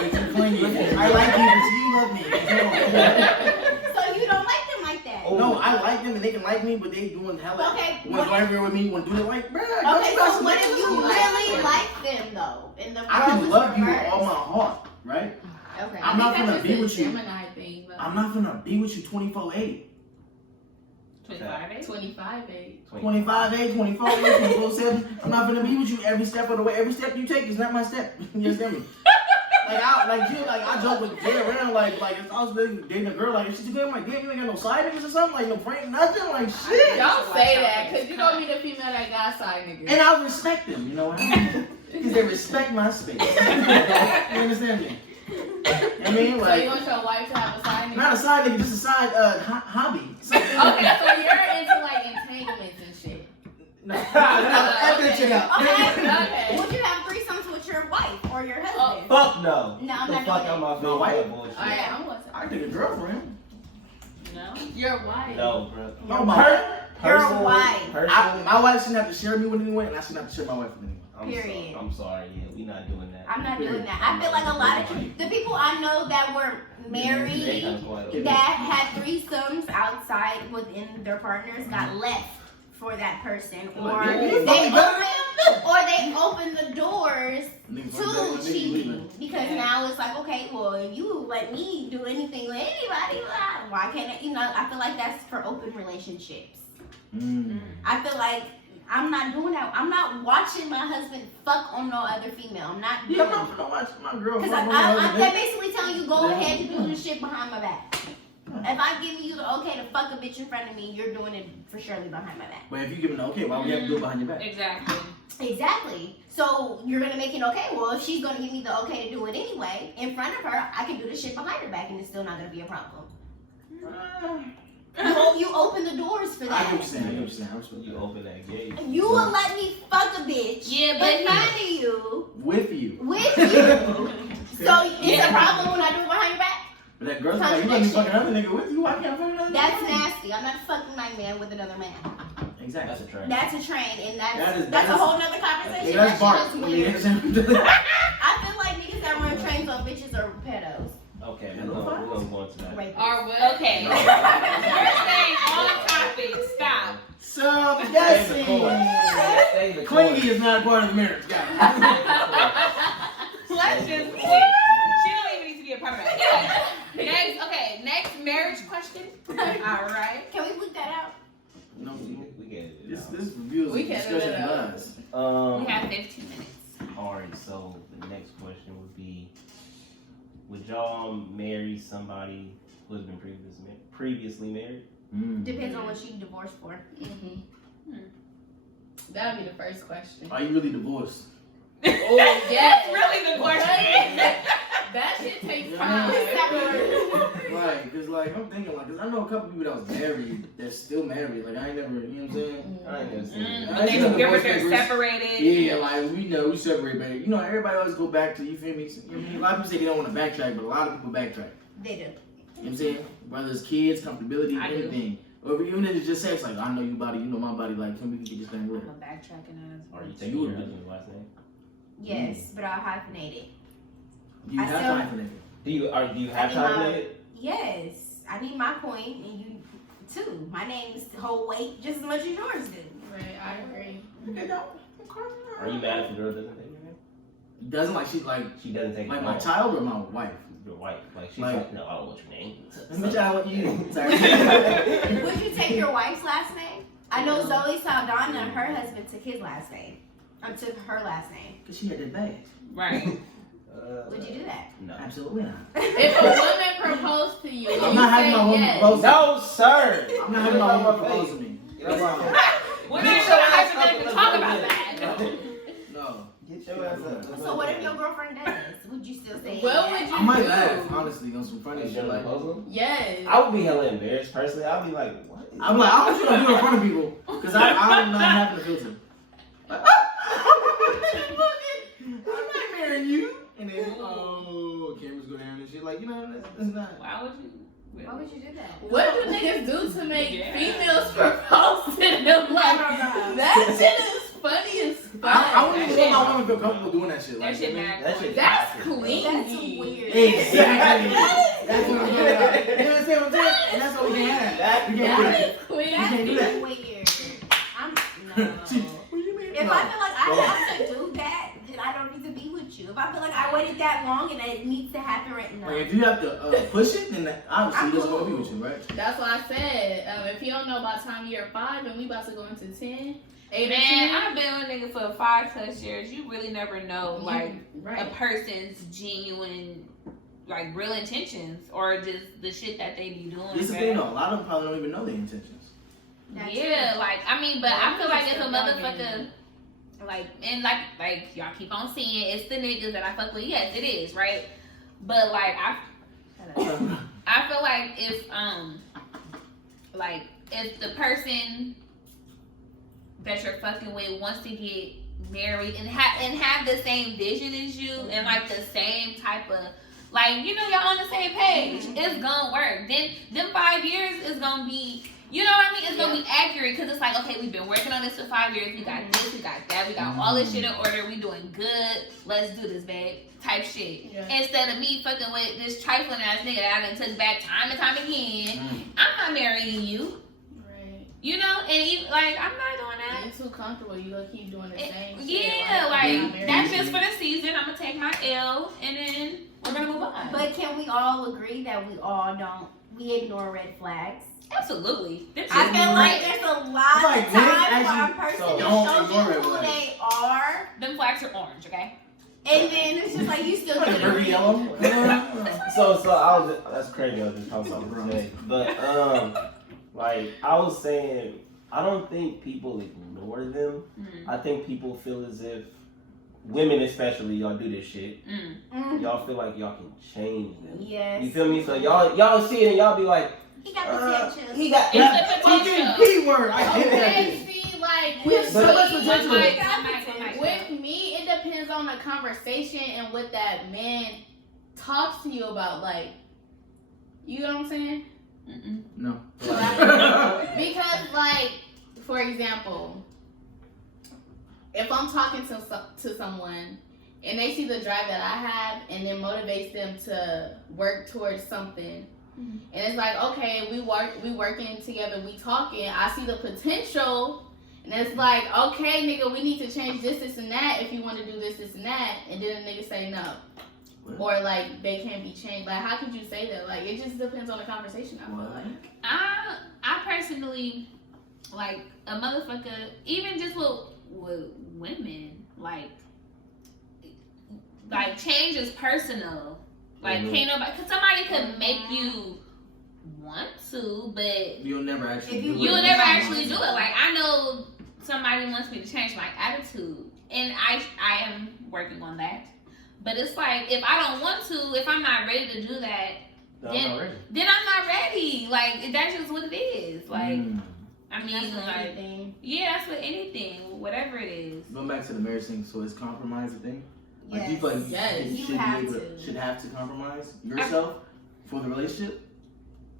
it's clingy. I like you, but you love me. so you don't like them like that? No, I like them and they can like me, but they doing hella. Okay, Want what- to go everywhere with me? Want to do it like, bruh. Okay, so what if you really like them though? And the I can role is love you with reversed. all my heart, right? Okay. I'm not gonna be with you. Gemini thing, but I'm not gonna be with you 24/8. 25 age? 25 age. 25, 8, 24, 8, 24, 7. I'm not gonna be with you every step of the way. Every step you take is not my step. You understand me? I joke with Jay around, like if I was dating a girl, like, if she's good, I'm like, damn, you ain't got no side niggas or something, like, no prank, nothing, like, shit. Don't say that, because you're going to be the female that got side niggas. And I respect them, you know why? Because they respect my space. You understand me? I mean, like, so you want your wife to have a side nigga? not a side nigga, just a side hobby. Okay, so you're into, like, entanglements and shit. No, edit that shit out. Okay. Would you have threesomes with your wife or your husband? Fuck no. No, I'm the not fuck doing out my No, face. why? That bullshit. Alright, I'm going I think a girlfriend. No. Your wife. No, bro. No, my Your wife. my wife shouldn't have to share me with anyone, and I shouldn't have to share my wife with anyone. Period. I'm sorry. Yeah, we not doing that. I'm not doing that. I feel like a lot of the people I know that were married that had threesomes outside within their partners got left for that person, or they opened the doors to cheating because now it's like, okay, well, if you let me do anything with anybody, why can't I? You know, I feel like that's for open relationships. I feel like I'm not doing that. I'm not watching my husband fuck on no other female. I'm not doing I'm not watching my girl. because I'm basically telling you, go ahead and do the shit behind my back. If I'm giving you the okay to fuck a bitch in front of me, you're doing it for surely behind my back. But if you give it the okay, why would you have to do it behind your back? Exactly. Exactly. So you're gonna make it okay. Well, if she's gonna give me the okay to do it anyway, in front of her, I can do the shit behind her back, and it's still not gonna be a problem. You open the doors for I that. get what you're saying. You open that gate. You will let me fuck a bitch Yeah, but in front of you, With you. with you. So it's a problem when I do it behind your back? But that girl's like, you let me fuck another nigga with you, why can't I fuck another That's nigga? nasty. I'm not a fucking nightmare with another man. Exactly. That's a trend. That's a trend, and that's That is- a whole nother conversation. Yeah, that's That bark. shit I is mean, weird. it's- I feel like niggas that run trains on bitches are pedos. Okay, we're gonna go into that. Right. Or what? Okay. You're saying on topic. Stop. So, yes, Stay the course. clingy is not a part of the marriage, guys. Let's just quit. She don't even need to be a part of that. Next marriage question. All right. Can we look that out? No, We get it. this review is We a can discussion edit it of out. us. We have 15 minutes. Alright, so the next question would be, would y'all marry somebody who has been previously married? Depends on what she divorced for. That would be the first question. Are you really divorced? Oh, yes. That's really the question. That shit takes Yeah. time. Right, because, like, I'm thinking, like, because I know a couple people that was married that's still married. Like, I ain't never, you know what I'm saying? I ain't never seen it. But they together, they're separated. Yeah, like, we separate, but, you know, everybody always go back to, you feel me? I mean, a lot of people say they don't want to backtrack, but a lot of people backtrack. They do. You know what I'm saying? Whether it's kids, comfortability, I do. anything. Or even if it's just sex, like, I know your body, you know my body, like, can we get this thing I'm with? a backtracking ass. Are you taking your husband's last name? Yes, but I'll hyphenate it. Do you I have still- time for that? Do you have I time mean, to it? Yes. I need my point, and you too. My name's hold weight just as much as yours do. Right, I agree. Are you mad if the girl doesn't take your name? Doesn't like she like She doesn't take like your my name. child or my wife? Your wife. Like she's Like- like, no, I don't want your name. Bitch, I want you. Sorry. Would you take your wife's last name? I know Zoe Saldana, her husband took his last name. Took her last name. Cause she had that bag. Right. Would you do that? No. Absolutely not. If a woman proposed to you, I'm you not having say my woman yes. propose. No, sir. I'm not having my woman propose to me. That's wrong. We're not going to hypothetically talk about that. No. Get your ass up. So what if your girlfriend does? Would you still say What yes? would you I might do? laugh, honestly, on some funny Like, shit. Like, Yes. I would be hella embarrassed personally. I'd be like, what? I'm like, I don't want you to do it in front of people, cause I'm not having a filter. Like, I'm not marrying you. And then, oh, cameras go down and shit. Like, you know, that's not. Why would you? Why would you do that? What do niggas do to make Yeah. females propose to them? Like, that shit is funny as fuck. I wouldn't even let my woman feel comfortable doing that shit. That Like, shit you know what I mean? mad. That shit That's toxic, bro. clean. That's weird. Exactly. That's what I'm talking about. You understand what I'm saying? And that's what we can have. We can't do that. That is clean. You can't do that. Weird. I'm no. What do you mean? If No. I feel like I have to do that, then I don't need to be with you. If I feel like I waited that long and it needs to happen right now. Like if you have to push it, then obviously he doesn't want to be with you, right? That's what I said. If you don't know by the time year 5 and we about to go into 10, 8 or 10. Man, I've been with a nigga for 5+ years. You really never know, like, right. a person's genuine, like, real intentions or just the shit that they be doing. This is the thing though, a lot of them probably don't even know their intentions. That's Yeah, true. like, I mean, but Well, I feel like just if a so motherfucker, like, and like y'all keep on seeing, it's the niggas that I fuck with. Yes, it is, right? But, like, I feel like if the person that you're fucking with wants to get married and have the same vision as you and like the same type of like, you know, y'all on the same page, it's gonna work. Then them 5 years is gonna be, you know what I mean? It's gonna be accurate because it's like, okay, we've been working on this for 5 years. We got this, we got that, we got all this shit in order. We doing good. Let's do this, babe. Type shit. Yeah. Instead of me fucking with this trifling ass nigga that I done took back time and time again. I'm not marrying you. Right. You know, and even, like, I'm not doing that. You're too comfortable. You gonna keep doing the same shit. Yeah, I'm like married. that's just for the season. I'm gonna take my L and then we're gonna move on. But can we all agree that we ignore red flags? Absolutely. I feel like there's a lot Like, of men times where a actually person don't just shows you ignore red who flags. they are, them flags are orange, okay? and then it's just like you still Like a get burger yellow. So I was that's crazy. I was just talking about this today, but like I was saying, I don't think people ignore them. Mm-hmm. I think people feel as if women, especially, y'all do this shit. Mm. Y'all feel like y'all can change them. Yes. You feel me? So y'all see it and y'all be like, He got potential. he got It's that the fucking potential. P word. I get Okay, that. see, like Yes, with so much me, potential. with me, it depends on the conversation and what that man talks to you about. Like, you know what I'm saying? No. Because, like, for example, if I'm talking to someone and they see the drive that I have and it motivates them to work towards something, and it's like, okay, we working together, we talking, I see the potential, and it's like, okay, nigga, we need to change this, and that if you want to do this, and that, and then the nigga say no. Or like they can't be changed. Like, how could you say that? Like, it just depends on the conversation, I feel like. I personally, like, a motherfucker, even just with women, like change is personal. Like, can't nobody, cause somebody could make you want to, but You'll never actually do it. you'll never actually do it. Like, I know somebody wants me to change my attitude, and I am working on that. But it's like, if I don't want to, if I'm not ready to do that, then I'm not ready. Like, that's just what it is. Like, I mean, like, yeah, that's with anything, whatever it is. Going back to the marriage thing, so is compromise a thing? Like, do you feel like Yes. you You should have be able to. should have to compromise yourself for the relationship?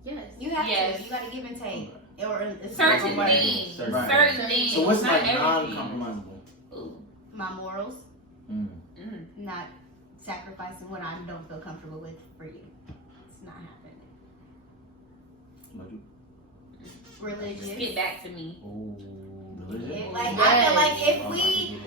Yes. You have Yes. to. You got to give and take. Or it's Certain like- things. Certain Certain things. So what's not like everything. non-compromisable? Ooh. My morals, Mm. not sacrificing what I don't feel comfortable with for you. It's not happening. Like you? Religious. Just get back to me. Religion? Like, I feel like if we,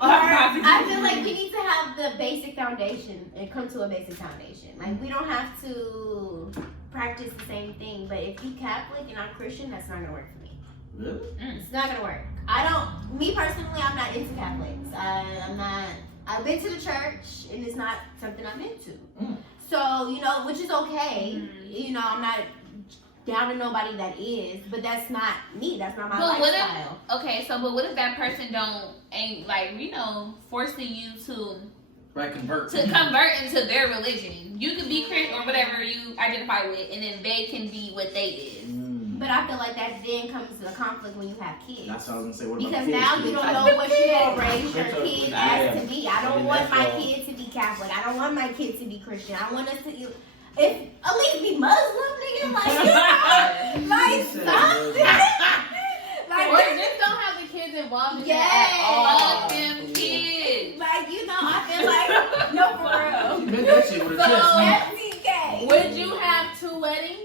or I feel like we need to have the basic foundation and come to a basic foundation. Like, we don't have to practice the same thing, but if you Catholic and I'm Christian, that's not gonna work for me. Really? It's not gonna work. Me personally, I'm not into Catholics. I'm not. I've been to the church, and it's not something I'm into. So, you know, which is okay. You know, I'm not down to nobody that is, but that's not me. That's not my But lifestyle. what if that person ain't like, you know, forcing you to Right, convert. convert into their religion? You could be Christian or whatever you identify with, and then they can be what they is. But I feel like that then comes to a conflict when you have kids. That's what I was gonna say. What about Because kids? now you don't know what you're gonna raise your Yeah. kids as to be. I don't And want that's my all. kid to be Catholic. I don't want my kid to be Christian. I want us to, if at least be Muslim, nigga. Like, you know, like something. Or Like, just don't have the kids involved in Yes. it at all. Fuck them kids. like, you know, I feel like no for real. You meant that shit with a So- chest. FTK. Would you have 2 weddings?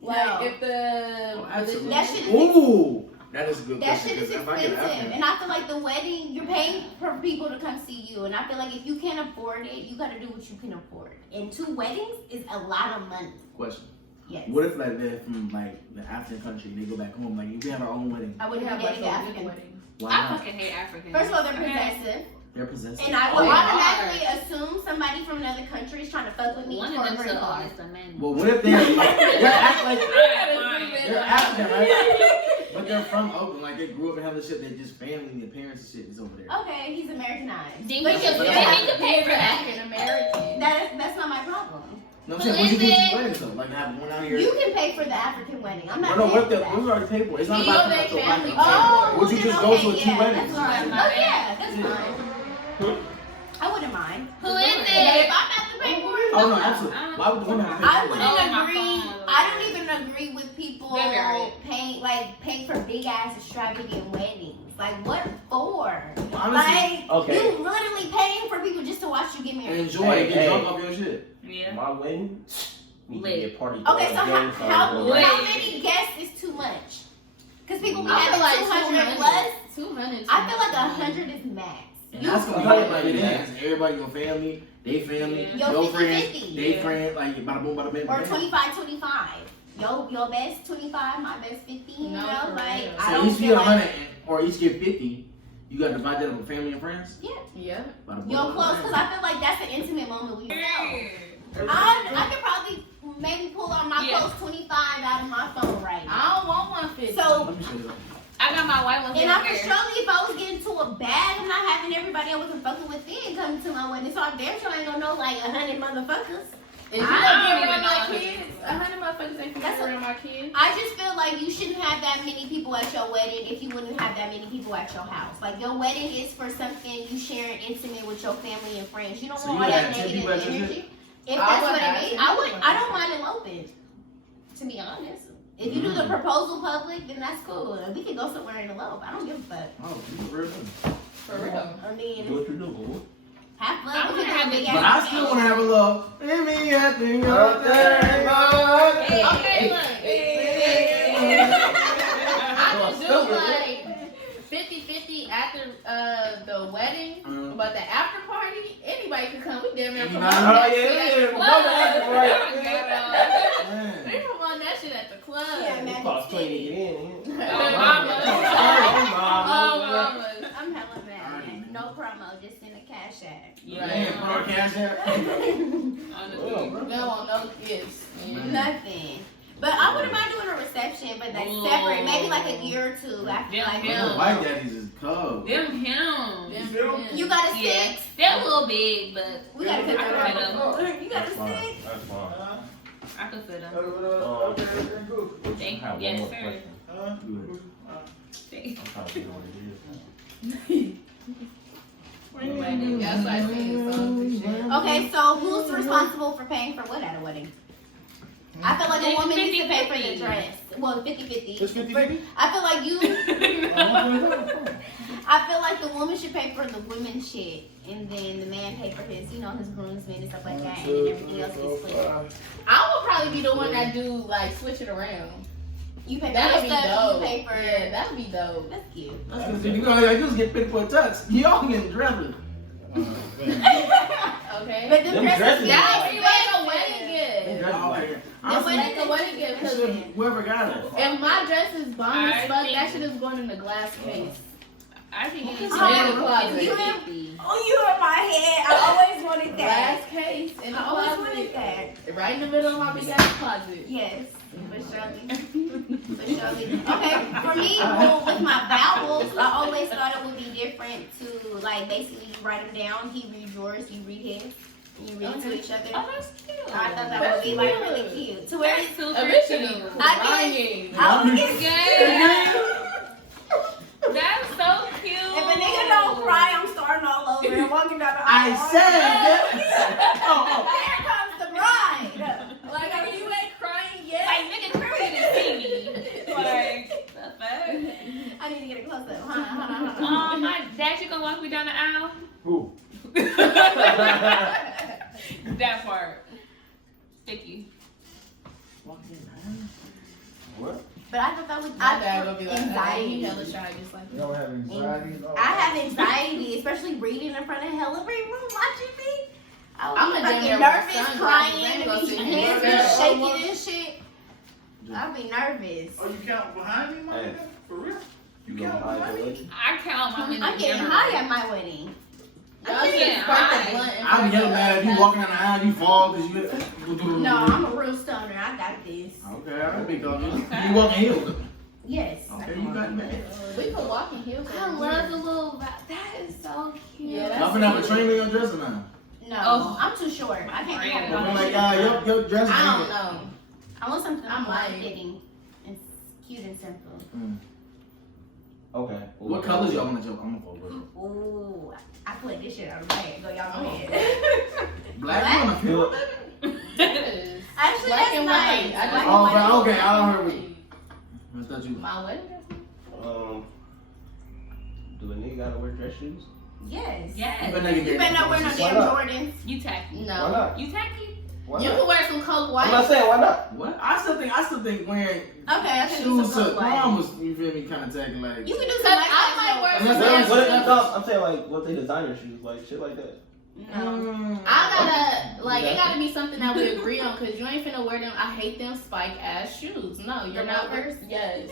Like, No. if the Oh, absolutely. That shit is Ooh, That is a good That question. shit is 'Cause if I get expensive, after- and I feel like the wedding, you're paying for people to come see you, and I feel like if you can't afford it, you gotta do what you can afford. And 2 weddings is a lot of money. Question. Yes. What if like they're from like the African country, they go back home, like we have our own wedding. I wouldn't have be like getting a African. wedding. Why I not? fucking hate Africans. First of all, they're Okay. possessive, They're possessive. and I Oh, will yeah. automatically assume somebody from another country is trying to fuck with me One for of a them green still card. owns the men. Well, what if they're they're African, right? But they're from Oakland, like they grew up and have this shit. They just family, and their parents and shit is over there. Okay, he's Americanized. Then But he you can still pay for that. African American. that's not my problem. No, I'm Who saying, what you is do with it? these weddings though? Like have one out here. You can pay for the African wedding. I'm not no, paying what for the that. we already paid for. It's not You about know the they family black. Oh, Would you then just go to a okay, 2 yeah, weddings? that's fine. Yeah. Oh yeah, that's Yeah. fine. I wouldn't mind. Who is If it? I'm at the pay for it, Oh no, no. absolutely. Why would the women have to pay I for wouldn't it? Oh, my agree. phone. I don't even agree with people Maybe alright. paying for big ass extravagant weddings. Like what for? Honestly, Like Okay. you literally paying for people just to watch you get and married. enjoy Hey, get hey. drunk off your shit. Yeah. My wedding need to Lit. be a party. Okay, so game how time. many guests is too much? Because people be I feel having like 200 plus. 200. I feel like 100 is max. And that's gonna be hard, like it is. Everybody, your family, they family, Yo, your 50, friends, 50. they friends, like bada boom, bada bing. Or bada bing. 25. Your best 25, my best 50. You No, know, for like real. I So don't each feel get like 100 or each get 50. You got to divide that up with family and friends. Yeah. Bada boom, yo bada close bing. because I feel like that's an intimate moment with yourself. I could probably maybe pull out my Yeah. close 25 out of my phone right now. I don't want 150. So Let me show you. I got my white ones and I in for there. surely if I was getting to a bag, I'm not having everybody I wasn't fucking with then coming to my wedding. So I damn sure ain't gonna know like 100 motherfuckers. if you I don't don't get even around my know. kids, 100 motherfuckers ain't That's gonna around my kids. I just feel like you shouldn't have that many people at your wedding if you wouldn't have that many people at your house. Like your wedding is for something you sharing intimate with your family and friends. You don't So want you all that had 10 negative people at your energy. If I that's would what have it is, 10 I would. people. I don't mind eloping. To be honest, if you do the proposal public, then that's cool. We can go somewhere and elope. I don't give a fuck. Oh, you real good. For real. I Do mean, what you do, boo. have I fun. We wanna can have have big it, But ass I still want to have a love. Let me at the other Hey, okay, look. I Oh, can do like 50-50 after the wedding, but the after party, anybody can come. We damn near promote Anybody? that Oh, shit yeah, at the yeah. club. Man. We promote that shit at the club. Yeah, It man. costs 20 to get in. Oh, mama. Oh, mama. I'm hella mad. No promo, just in the cash app. Man, put our cash out. We don't want no gifts. Nothing. But I wouldn't mind doing a reception, but like separate, maybe like a year or two after Yeah, like yeah. Oh, white daddies is cold. Them him. you got a Yeah. six. They're a little big, but We gotta cut I that can out. fit them. You got a That's fine. six. That's fine. I can fit them. I have one Yes, more sir. question. Good. I'm trying to figure out what it is. That's why I said Okay, so who's responsible for paying for what at a wedding? I feel like a woman needs to pay for the 50-50. dress. Well, 50-50. Just 50-50? I feel like I feel like the woman should pay for the women's shit, and then the man pay for his, his groomsmen and stuff like that, and then everything else gets split. I would probably be the one that do like switch it around. You pay for That'd your be stuff, dope. you pay for. Yeah, that'd be dope. That's cute. You know, just get paid for a tux. Y'all getting dressed. Okay. But the Them dresses dresses- be That would be like a expensive. wedding gift. That's like a wedding gift. That 'Cause shit, whoever got it. if my dress is bomb as I fuck, think- that shit is going in the glass case. I think you need Oh, to in the closet. do You 50. Oh, you in my head. I always wanted Glass case in the I always wanted closet. that. Right in the middle of my big ass closet. Yes, for surely. For surely. Okay, for me, well, with my vowels, I always thought it would be different to, like, basically you write them down. He reads yours, you read his, and you read it to each other. Oh, that's cute. I thought that would be, like, really cute. To where That's super Original. cute. I would get Yeah. That's so cute. If a nigga don't cry, I'm starting all over and walking down the I aisle. said that. Oh, Here comes the bride. Like, if you ain't crying yet. Like, nigga, Curry didn't see me. Like, the fuck? I need to get a close up. Hold on. My dad, you gonna walk me down the aisle? Who? That part. Sticky. What? But I thought that was My dad gonna be like, anxiety. hella shy, just like You don't have anxiety? I have anxiety, especially reading in front of hella people watching me. I'm I'm a fucking damn nervous, son, crying, like, and go be sit hands here. be shaking and shit. I'll be nervous. Oh, you count behind me, my Hey. nigga? For real? You You gonna count hide behind the me? lady? I count my I'm getting high at my wedding. I'm getting high. I'm yelling at if you walking down the aisle, you fall because you. No, I'm a real stoner. I got this. Okay, I can pick on you. You walking heels. Yes. Okay, you got that. We can walk in heels. I love the little vibe. That is so cute. Yeah, that's Y'all finna have a train in your dress or not? No, Oh. I'm too short. I can't Right. have it I'm on like, shit. your dress. I don't know. I want something I'm light light. fitting and cute and simple. Okay. What colors y'all want to jump? I'm gonna go with. Ooh, I put this shit out of my head. Go y'all go ahead. Black on the field. Yes. Actually, Black that's and nice. white. I Black just- and Oh, white. but okay, I don't heard what. I thought you. My wedding dress? Do a nigga gotta wear dress shoes? Yes. Yes. You better not wear no Why damn not? Jordans. You tacky. Why No. not? You tacky? Why You not? can wear some Coke I'm White. not saying why not. What? I still think wearing Okay, I can do shoes some to Coke White. prom was, you feel me, kind of taking like. You can do Cause some I might wear some Unless damn What if shoes. no, I'm saying like what they designer shoes, like shit like that. No. I gotta, like, it gotta be something that we agree on, cause you ain't finna wear them. I hate them spike ass shoes. No, you're The not. loafers? Yes.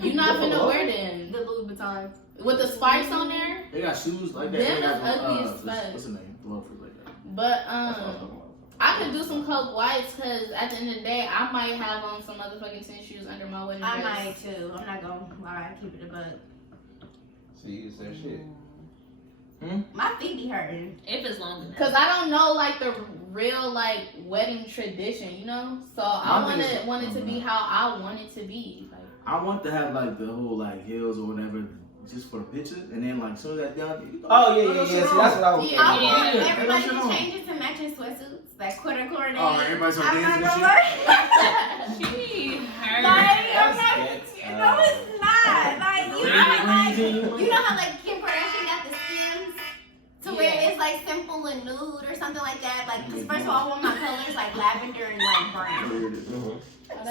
You're not finna wear them. The Louis Vuitton. With the spikes on there. They got shoes like that. Them They got is ugly as this- fuck. What's the name? Loafers like that. But, That's what I'm talking about. I could do some Coke Whites, cause at the end of the day, I might have on some motherfucking tennis shoes under my wedding I dress. might too. I'm not gonna lie. Keep it a buck. See, it's that shit. My feet be hurting. If it's long enough. Cause I don't know like the real like wedding tradition, you know. So I My thing is- want it to be how I want it to be. Like, I want to have like the whole like heels or whatever just for the picture, and then like soon as that's done, you go, Oh yeah, go yeah, sit yeah. See, on. that's what I was. Yeah. I thinking. want Yeah. everybody Put to that change it to matching sweatsuits, like quarter day. Oh, everybody start I'm not dancing and gonna shit? lie. She hurt. Like, I'm not. That's- No, it's not. Like you Green- know, like green tea. you know how like Kim Kardashian got the skins to where Yeah. it's like simple and nude or something like that. Like, cause first of all, I want my colors like lavender and like brown. Mhm.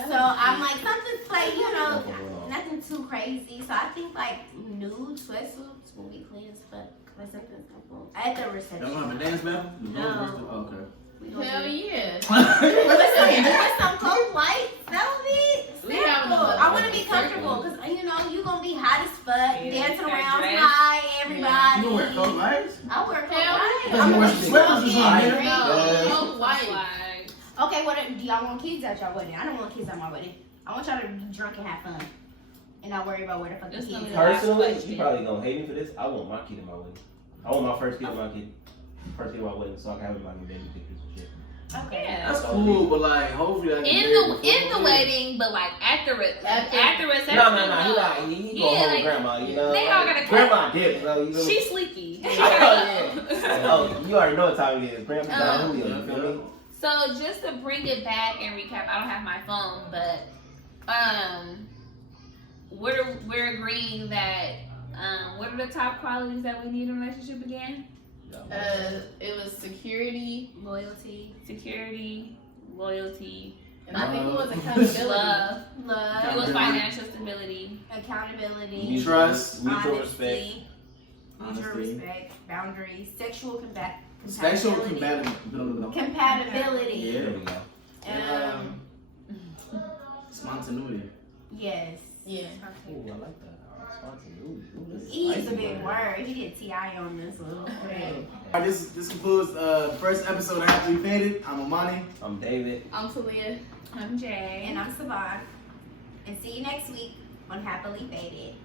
So I'm like something's like you know nothing too crazy. So I think like nude sweatsuits will be clean as fuck. Like something simple at the Y'all reception. gonna have a dance battle? No. Oh, okay. We gonna hell do- yeah. With some Coke White, that would be We have simple. a- I want to be comfortable because you know you gonna be hot as fuck, Yeah, dancing that around, dress. high, You everybody. gonna wear coat lights? I wear Coke Hell White. yeah. You wear some sweaters or something, Yeah. man. No, Coke White. Like, Okay, what do y'all want kids at y'all wedding? I don't want kids at my wedding. I want y'all to be drunk and have fun, and not worry about where the fuck the This kids gonna be are. Personally, question. you probably gonna hate me for this. I want my kid in my wedding. I want my first kid in my kid. First kid in my wedding, so I can have my new baby pictures and shit. Okay. yeah. That's cool, but like hopefully I can In the wedding, but like at the reception. No, he Yeah, gonna hold like, grandma, you know. they all gotta grandma dip, bro. You know. She's sleeky. Oh, yeah. Oh, you already know what time it is. Grandma down Julio, you feel me? So just to bring it back and recap, I don't have my phone, but we're agreeing that what are the top qualities that we need in a relationship again? It was security, Loyalty, Security, loyalty, and I think it was accountability. love. It love, was financial stability. accountability, Trust. Mutual respect. honesty, mutual Honesty. respect, boundaries, sexual Sexual compatibility. compatibility. Compatibility. Yeah. There we go. Spontaneity. Yes. Yeah. Ooh, I like that. Spontaneity. Ooh, that's He's a spicy big word. He did TI on this little bit. Alright, this concludes the first episode of Happily Faded. I'm Amani. I'm David. I'm Talia. I'm Jay. And I'm Savon. And see you next week on Happily Faded.